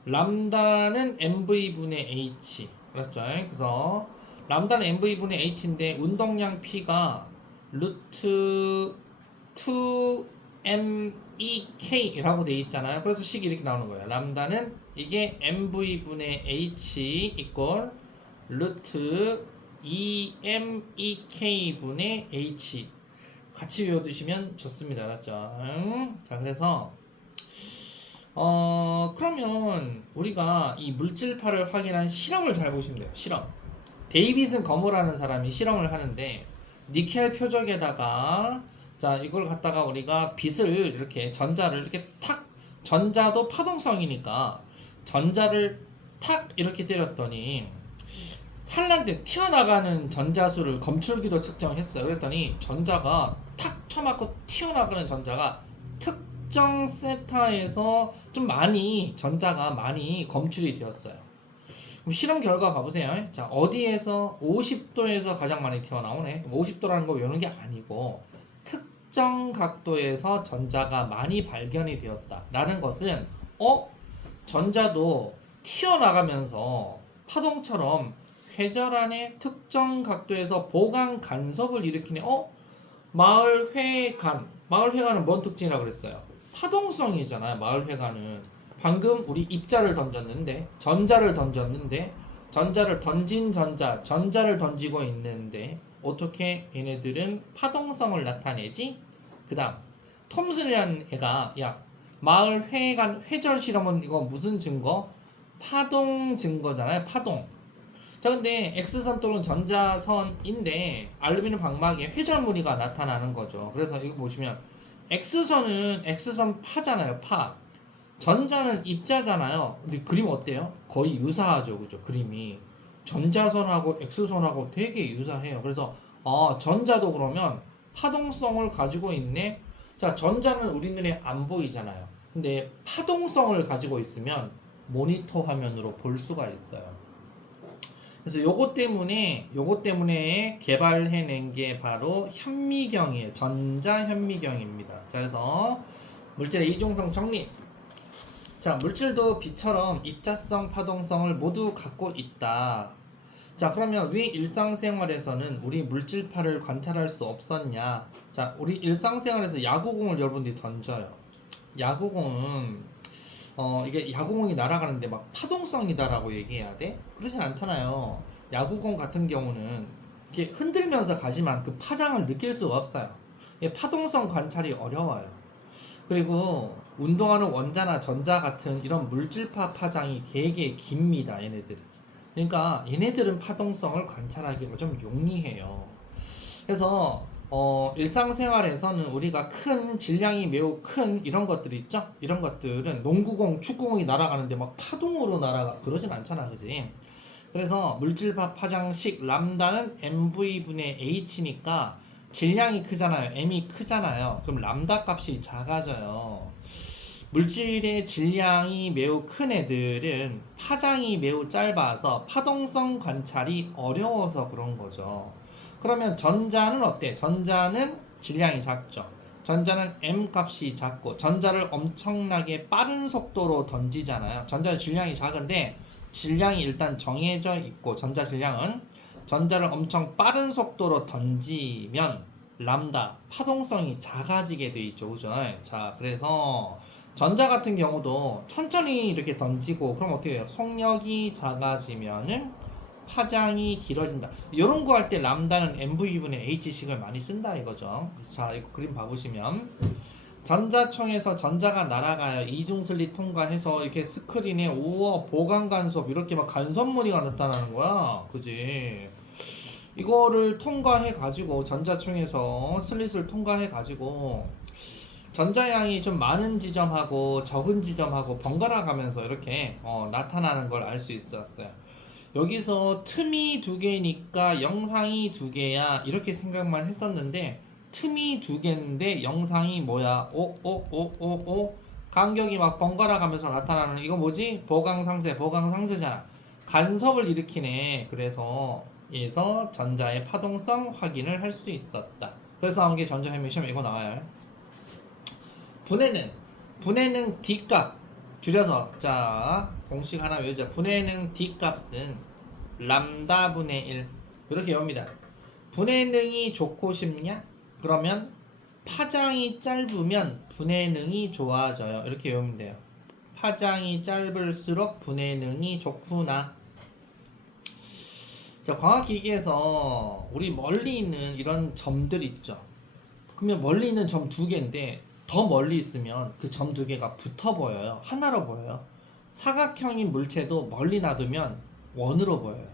람다는 mv분의 h 알았죠? 그래서 람다는 mv분의 h인데 운동량 p가 루트 2mek라고 돼 있잖아요. 그래서 식이 이렇게 나오는 거예요. 람다는 이게 mv분의 h 이꼴 루트 2mek분의 h 같이 외워두시면 좋습니다. 알았죠? 자, 그래서 그러면 우리가 이 물질파를 확인한 실험을 잘 보시면 돼요. 실험. 데이빗은 거모라는 사람이 실험을 하는데 니켈 표적에다가 자 이걸 갖다가 우리가 빛을 이렇게 전자를 이렇게 탁 전자도 파동성이니까 전자를 탁 이렇게 때렸더니 산란된 튀어나가는 전자수를 검출기로 측정했어요. 그랬더니 전자가 탁 쳐맞고 튀어나가는 전자가 특정 세타에서 좀 많이 전자가 많이 검출이 되었어요. 그럼 실험 결과 봐보세요. 자 어디에서 50도에서 가장 많이 튀어나오네. 50도라는 거 외우는 게 아니고 특정 각도에서 전자가 많이 발견이 되었다라는 것은 전자도 튀어나가면서 파동처럼 회절 안에 특정 각도에서 보강 간섭을 일으키네. 마을회관은 뭔 특징이라고 그랬어요? 파동성이잖아요. 마을회관은 방금 우리 입자를 던졌는데 전자를 던진 전자를 던지고 있는데 어떻게 얘네들은 파동성을 나타내지? 그 다음 톰슨이라는 애가 야 마을회관 회절 실험은 이거 무슨 증거? 파동 증거잖아요. 파동. 자 근데 X선 또는 전자선인데 알루미늄 방막에 회절 무늬가 나타나는 거죠. 그래서 이거 보시면 X선은 X선 파잖아요. 파. 전자는 입자잖아요. 근데 그림 어때요? 거의 유사하죠. 그죠? 그림이 전자선하고 X선하고 되게 유사해요. 그래서 전자도 그러면 파동성을 가지고 있네. 자 전자는 우리 눈에 안 보이잖아요. 근데 파동성을 가지고 있으면 모니터 화면으로 볼 수가 있어요. 그래서 요거 때문에 개발해낸 게 바로 현미경이에요. 전자 현미경입니다. 자, 그래서 물질의 이중성 정리. 자, 물질도 빛처럼 입자성, 파동성을 모두 갖고 있다. 자, 그러면 왜 일상생활에서는 우리 물질파를 관찰할 수 없었냐? 자, 우리 일상생활에서 야구공을 여러분들이 던져요. 야구공은 이게 야구공이 날아가는데 막 파동성이다라고 얘기해야 돼? 그러진 않잖아요. 야구공 같은 경우는 이렇게 흔들면서 가지만 그 파장을 느낄 수가 없어요. 파동성 관찰이 어려워요. 그리고 운동하는 원자나 전자 같은 이런 물질파 파장이 되게 깁니다. 얘네들은. 그러니까 얘네들은 파동성을 관찰하기가 좀 용이해요. 그래서 일상생활에서는 우리가 큰 질량이 매우 큰 이런 것들이 있죠. 이런 것들은 농구공, 축구공이 날아가는데 막 파동으로 그러진 않잖아, 그지? 그래서 물질파 파장식 람다는 mv분의 h니까 질량이 크잖아요. m이 크잖아요. 그럼 람다 값이 작아져요. 물질의 질량이 매우 큰 애들은 파장이 매우 짧아서 파동성 관찰이 어려워서 그런 거죠. 그러면 전자는 어때? 전자는 질량이 작죠. 전자는 m 값이 작고 전자를 엄청나게 빠른 속도로 던지잖아요. 전자는 질량이 작은데 질량이 일단 정해져 있고 전자 질량은 전자를 엄청 빠른 속도로 던지면 람다 파동성이 작아지게 돼 있죠. 그죠? 자, 그래서 전자 같은 경우도 천천히 이렇게 던지고 그럼 어떻게 해요? 속력이 작아지면은 파장이 길어진다. 이런 거 할 때 람다는 mv분의 h식을 많이 쓴다 이거죠. 자, 이거 그림 봐보시면 전자총에서 전자가 날아가요. 이중슬릿 통과해서 이렇게 스크린에 우와 보강 간섭 이렇게 막 간섭무늬가 나타나는 거야. 그지? 이거를 통과해 가지고 전자총에서 슬릿을 통과해 가지고 전자량이 좀 많은 지점하고 적은 지점하고 번갈아 가면서 이렇게 나타나는 걸 알 수 있었어요. 여기서 틈이 두 개니까 영상이 두 개야 이렇게 생각만 했었는데 틈이 두 개인데 영상이 뭐야? 오 간격이 막 번갈아 가면서 나타나는 이거 뭐지? 보강상세잖아. 간섭을 일으키네. 그래서 전자의 파동성 확인을 할 수 있었다. 그래서 나온 게 전자현미 시험 이거 나와요. 분해능 D값 줄여서 자 공식 하나 외우자. 분해능 D값은 람다 분의 1 이렇게 외웁니다. 분해능이 좋고 싶냐? 그러면 파장이 짧으면 분해능이 좋아져요. 이렇게 외우면 돼요. 파장이 짧을수록 분해능이 좋구나. 자, 광학기기에서 우리 멀리 있는 이런 점들 있죠. 그러면 멀리 있는 점 두 개인데 더 멀리 있으면 그 점 두 개가 붙어 보여요. 하나로 보여요. 사각형인 물체도 멀리 놔두면 원으로 보여요.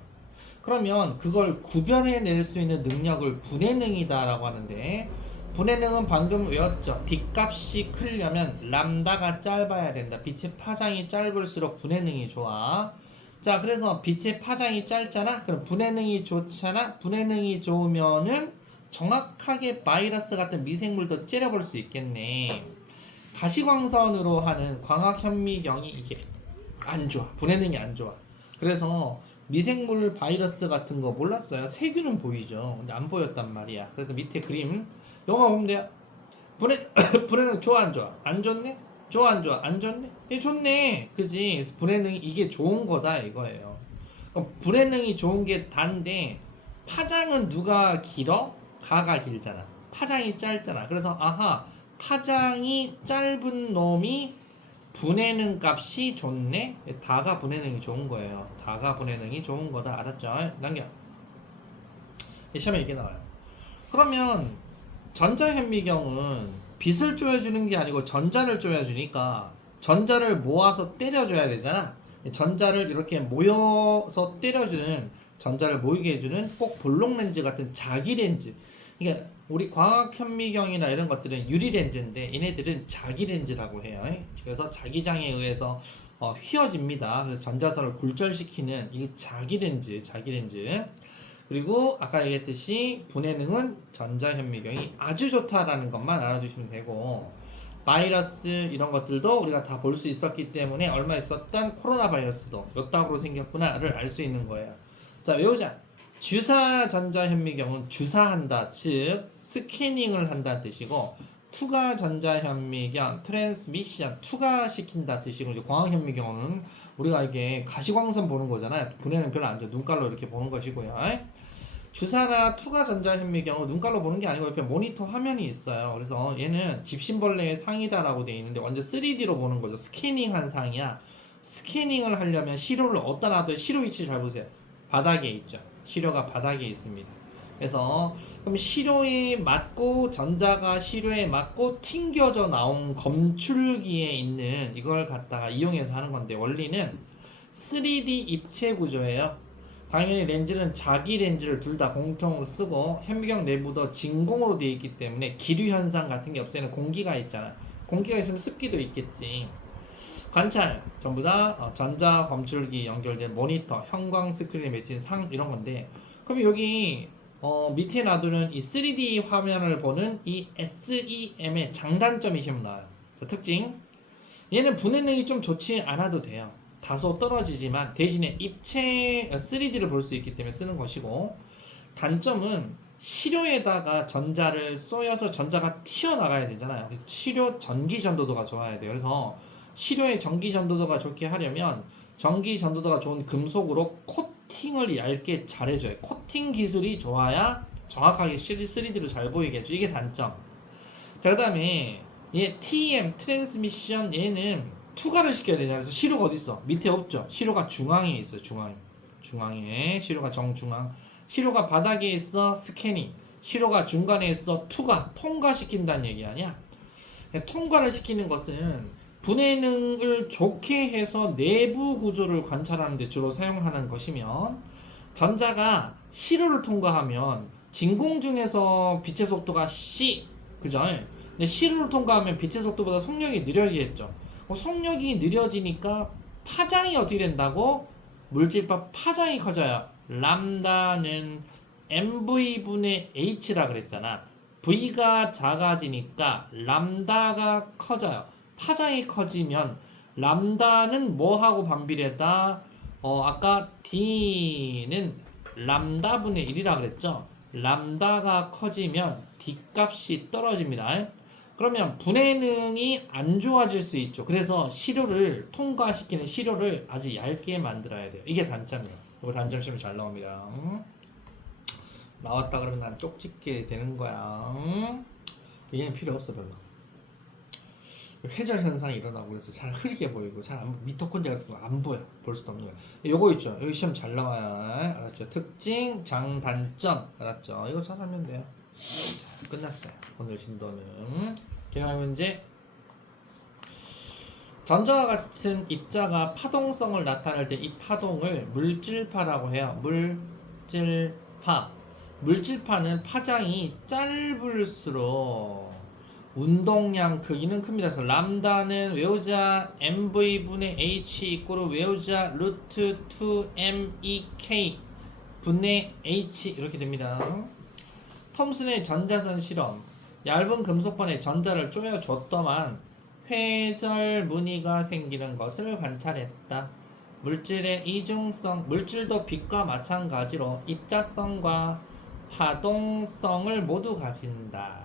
그러면 그걸 구별해낼 수 있는 능력을 분해능이다라고 하는데 분해능은 방금 외웠죠. D값이 크려면 람다가 짧아야 된다. 빛의 파장이 짧을수록 분해능이 좋아. 자, 그래서 빛의 파장이 짧잖아? 그럼 분해능이 좋잖아? 분해능이 좋으면은 정확하게 바이러스 같은 미생물도 째려볼 수 있겠네. 가시광선으로 하는 광학현미경이 이게 안 좋아. 분해능이 안 좋아. 그래서 미생물 바이러스 같은 거 몰랐어요. 세균은 보이죠. 근데 안 보였단 말이야. 그래서 밑에 그림 영화 보면 돼요. 분해능 좋아 안 좋아? 안 좋네? 좋아 안 좋아? 안 좋네? 예, 좋네. 그지? 그래서 분해능이 이게 좋은 거다 이거예요. 그럼 분해능이 좋은 게 단데 파장은 누가 길어? 가가 길잖아. 파장이 짧잖아. 그래서 아하 파장이 짧은 놈이 분해능 값이 좋네. 다가 분해능이 좋은 거예요. 다가 분해능이 좋은 거다. 알았죠? 남겨. 시험에 이게 나와요. 그러면 전자현미경은 빛을 쪼여주는 게 아니고 전자를 쪼여주니까 전자를 모아서 때려줘야 되잖아. 전자를 이렇게 모여서 때려주는 전자를 모이게 해주는 꼭 볼록 렌즈 같은 자기 렌즈. 그러니까 우리 광학현미경이나 이런 것들은 유리 렌즈인데 얘네들은 자기 렌즈라고 해요. 그래서 자기장에 의해서 휘어집니다. 그래서 전자선을 굴절시키는 이게 자기 렌즈. 그리고 아까 얘기했듯이 분해능은 전자현미경이 아주 좋다라는 것만 알아두시면 되고 바이러스 이런 것들도 우리가 다 볼 수 있었기 때문에 얼마 있었던 코로나 바이러스도 요따구로 생겼구나를 알 수 있는 거예요. 자, 외우자. 주사 전자현미경은 주사한다, 즉 스캐닝을 한다는 뜻이고 투가 전자현미경, 트랜스미션, 투과시킨다 뜻이고 이제 광학현미경은 우리가 이게 가시광선 보는 거잖아요. 분해는 별로 안 좋아. 눈깔로 이렇게 보는 것이고요. 주사나 투가 전자현미경은 눈깔로 보는 게 아니고 옆에 모니터 화면이 있어요. 그래서 얘는 집신벌레의 상이다라고 되어 있는데 완전 3D로 보는 거죠. 스캐닝한 상이야. 스캐닝을 하려면 시료를 어디다 놔둬요? 시료 위치 잘 보세요. 바닥에 있죠. 시료가 바닥에 있습니다. 그래서 그럼 시료에 맞고 전자가 시료에 맞고 튕겨져 나온 검출기에 있는 이걸 갖다가 이용해서 하는 건데 원리는 3D 입체 구조예요. 당연히 렌즈는 자기 렌즈를 둘 다 공통으로 쓰고 현미경 내부도 진공으로 되어 있기 때문에 기류 현상 같은 게 없어요. 공기가 있잖아. 공기가 있으면 습기도 있겠지. 관찰 전부 다 전자 검출기 연결된 모니터, 형광 스크린에 맺힌 상 이런 건데 그럼 여기 밑에 놔두는 이 3D 화면을 보는 이 SEM의 장단점이 시험 나와요. 자, 특징 얘는 분해능이 좀 좋지 않아도 돼요. 다소 떨어지지만 대신에 입체 3D를 볼 수 있기 때문에 쓰는 것이고 단점은 시료에다가 전자를 쏘여서 전자가 튀어나가야 되잖아요. 시료 전기 전도도가 좋아야 돼요. 그래서 시료의 전기 전도도가 좋게 하려면 전기 전도도가 좋은 금속으로 코팅을 얇게 잘 해줘요. 코팅 기술이 좋아야 정확하게 3D로 잘 보이게 해줘. 이게 단점. 자, 그 다음에 얘 TM 트랜스미션 얘는 투과를 시켜야 되냐. 그래서 시료가 어디 있어? 밑에 없죠. 시료가 중앙에 있어요. 중앙에. 중앙에, 시료가 정중앙. 시료가 바닥에 있어, 스캐닝. 시료가 중간에 있어, 투과, 통과시킨다는 얘기 아니야? 통과를 시키는 것은 분해능을 좋게 해서 내부 구조를 관찰하는 데 주로 사용하는 것이면, 전자가 시료를 통과하면 진공 중에서 빛의 속도가 c, 그죠? 근데 시료를 통과하면 빛의 속도보다 속력이 느려지겠죠. 속력이 느려지니까 파장이 어떻게 된다고? 물질파 파장이 커져요. 람다는 mv분의 h라 그랬잖아. v가 작아지니까 람다가 커져요. 파장이 커지면 람다는 뭐하고 반비례다? 아까 d는 람다분의 1이라 그랬죠. 람다가 커지면 d 값이 떨어집니다. 그러면 분해능이 안 좋아질 수 있죠. 그래서 시료를 통과시키는 시료를 아주 얇게 만들어야 돼요. 이게 단점이에요. 이거 단점 시험 잘 나옵니다. 나왔다 그러면 난 쪽집게 되는 거야. 얘는 필요 없어 별로. 회절 현상이 일어나고 그래서 잘 흐리게 보이고 잘 안, 미토콘드리아 같은 거 안 보여. 볼 수도 없는 거야. 요거 있죠. 여기 시험 잘 나와요. 알았죠? 특징, 장단점. 알았죠? 이거 잘하면 돼요. 자, 끝났어요. 오늘 진도는. 기능 문제. 전자와 같은 입자가 파동성을 나타낼 때 이 파동을 물질파라고 해요. 물질파. 물질파는 파장이 짧을수록 운동량 크기는 큽니다. 그래서 람다는 외우자 mv분의 h 이꼬르 외우자 루트 2mek 분의 h 이렇게 됩니다. 톰슨의 전자선 실험. 얇은 금속판에 전자를 쪼여줬더만 회절 무늬가 생기는 것을 관찰했다. 물질의 이중성, 물질도 빛과 마찬가지로 입자성과 파동성을 모두 가진다.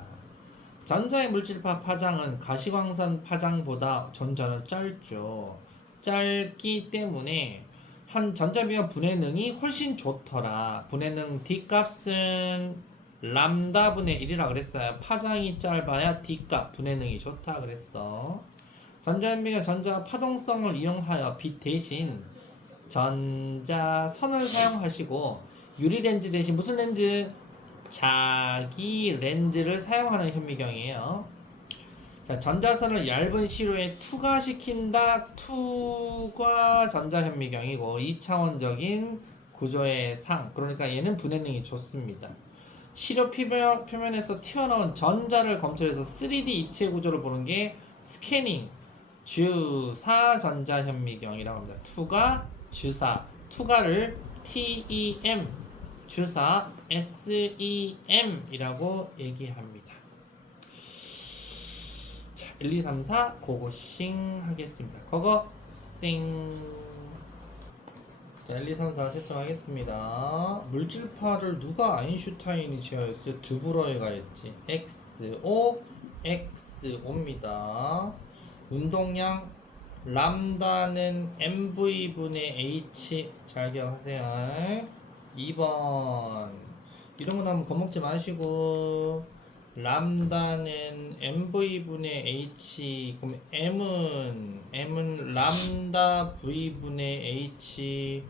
전자의 물질파 파장은 가시광선 파장보다 전자는 짧죠. 짧기 때문에 한 전자비와 분해능이 훨씬 좋더라. 분해능 D값은 람다분의 1이라 그랬어요. 파장이 짧아야 D값, 분해능이 좋다 그랬어. 전자비가 전자 파동성을 이용하여 빛 대신 전자선을 사용하시고 유리렌즈 대신 무슨 렌즈? 자기 렌즈를 사용하는 현미경이에요. 자, 전자선을 얇은 시료에 투과시킨다. 투과 전자 현미경이고 2차원적인 구조의 상. 그러니까 얘는 분해능이 좋습니다. 시료 표면에서 튀어나온 전자를 검출해서 3D 입체 구조를 보는 게 스캐닝 주사 전자 현미경이라고 합니다. 투과 주사. 투과를 TEM 주사 SEM이라고 얘기합니다. 자, 1, 2, 3, 4 고고싱 하겠습니다. 고고싱. 자, 1, 2, 3, 4 채점하겠습니다. 물질파를 누가 아인슈타인이 제어했어요? 드브로이가 했지. XO, XO입니다. 운동량 람다는 mv분의 h 잘 기억하세요. 2번 이런 거 나오면 겁먹지 마시고 람다는 mv분의 h 그럼 m은 람다 v분의 h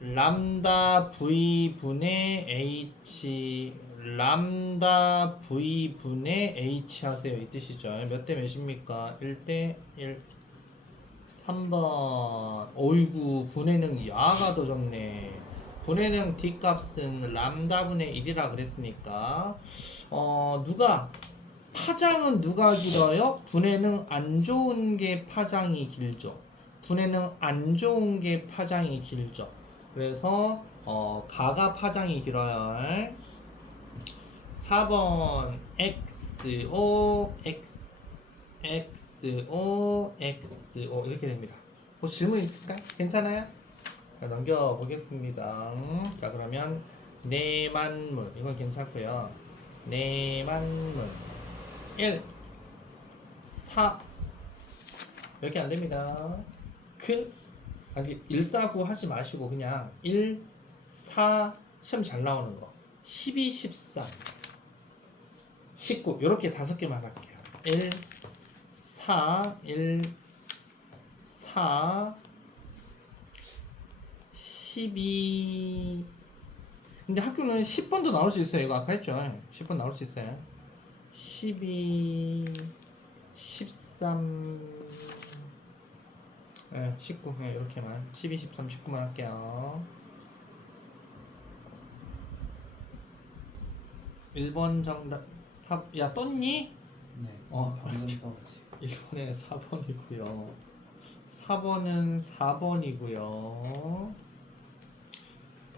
람다 v분의 h 람다 v분의 h 하세요. 이 뜻이죠. 몇 대 몇입니까? 1대 1. 3번 어이구 분해능 야가 더 적네. 분해능 D값은 람다분의 1이라 그랬으니까 누가 파장은 누가 길어요? 분해능 안 좋은 게 파장이 길죠. 분해능 안 좋은 게 파장이 길죠. 그래서 가가 파장이 길어요. 4번 XO XO 이렇게 됩니다. 혹시 질문 있을까요? 괜찮아요? 자, 넘겨보겠습니다. 자, 그러면 내만문 이건 괜찮고요. 내만문 1 4 몇 개 안됩니다. 149 하지 마시고 그냥 1 4 시험 잘 나오는 거 12 14 19 요렇게 5개만 할게요. 1 4 1 4 12 12. 근데 학교는 10번도 나올 수 있어요. 이거 아까 했죠. 10번 나올 수 있어요. 12, 13, 19. 이렇게만. 12, 13, 19만 할게요. 1번 정답. 야, 떴니? 네. 방금 떠가지고. 1번에 4번이고요. 4번은 4번이고요.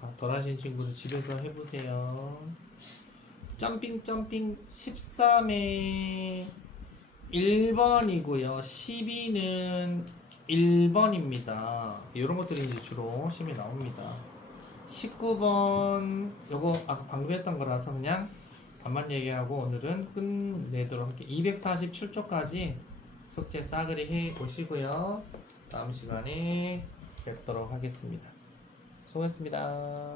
다 덜하신 친구들 집에서 해보세요. 점핑 13에 1번이고요. 12는 1번입니다. 이런 것들이 이제 주로 시험에 나옵니다. 19번 요거 아까 방금 했던 거라서 그냥 답만 얘기하고 오늘은 끝내도록 할게요. 247초까지 숙제 싸그리 해 보시고요. 다음 시간에 뵙도록 하겠습니다. 수고했습니다.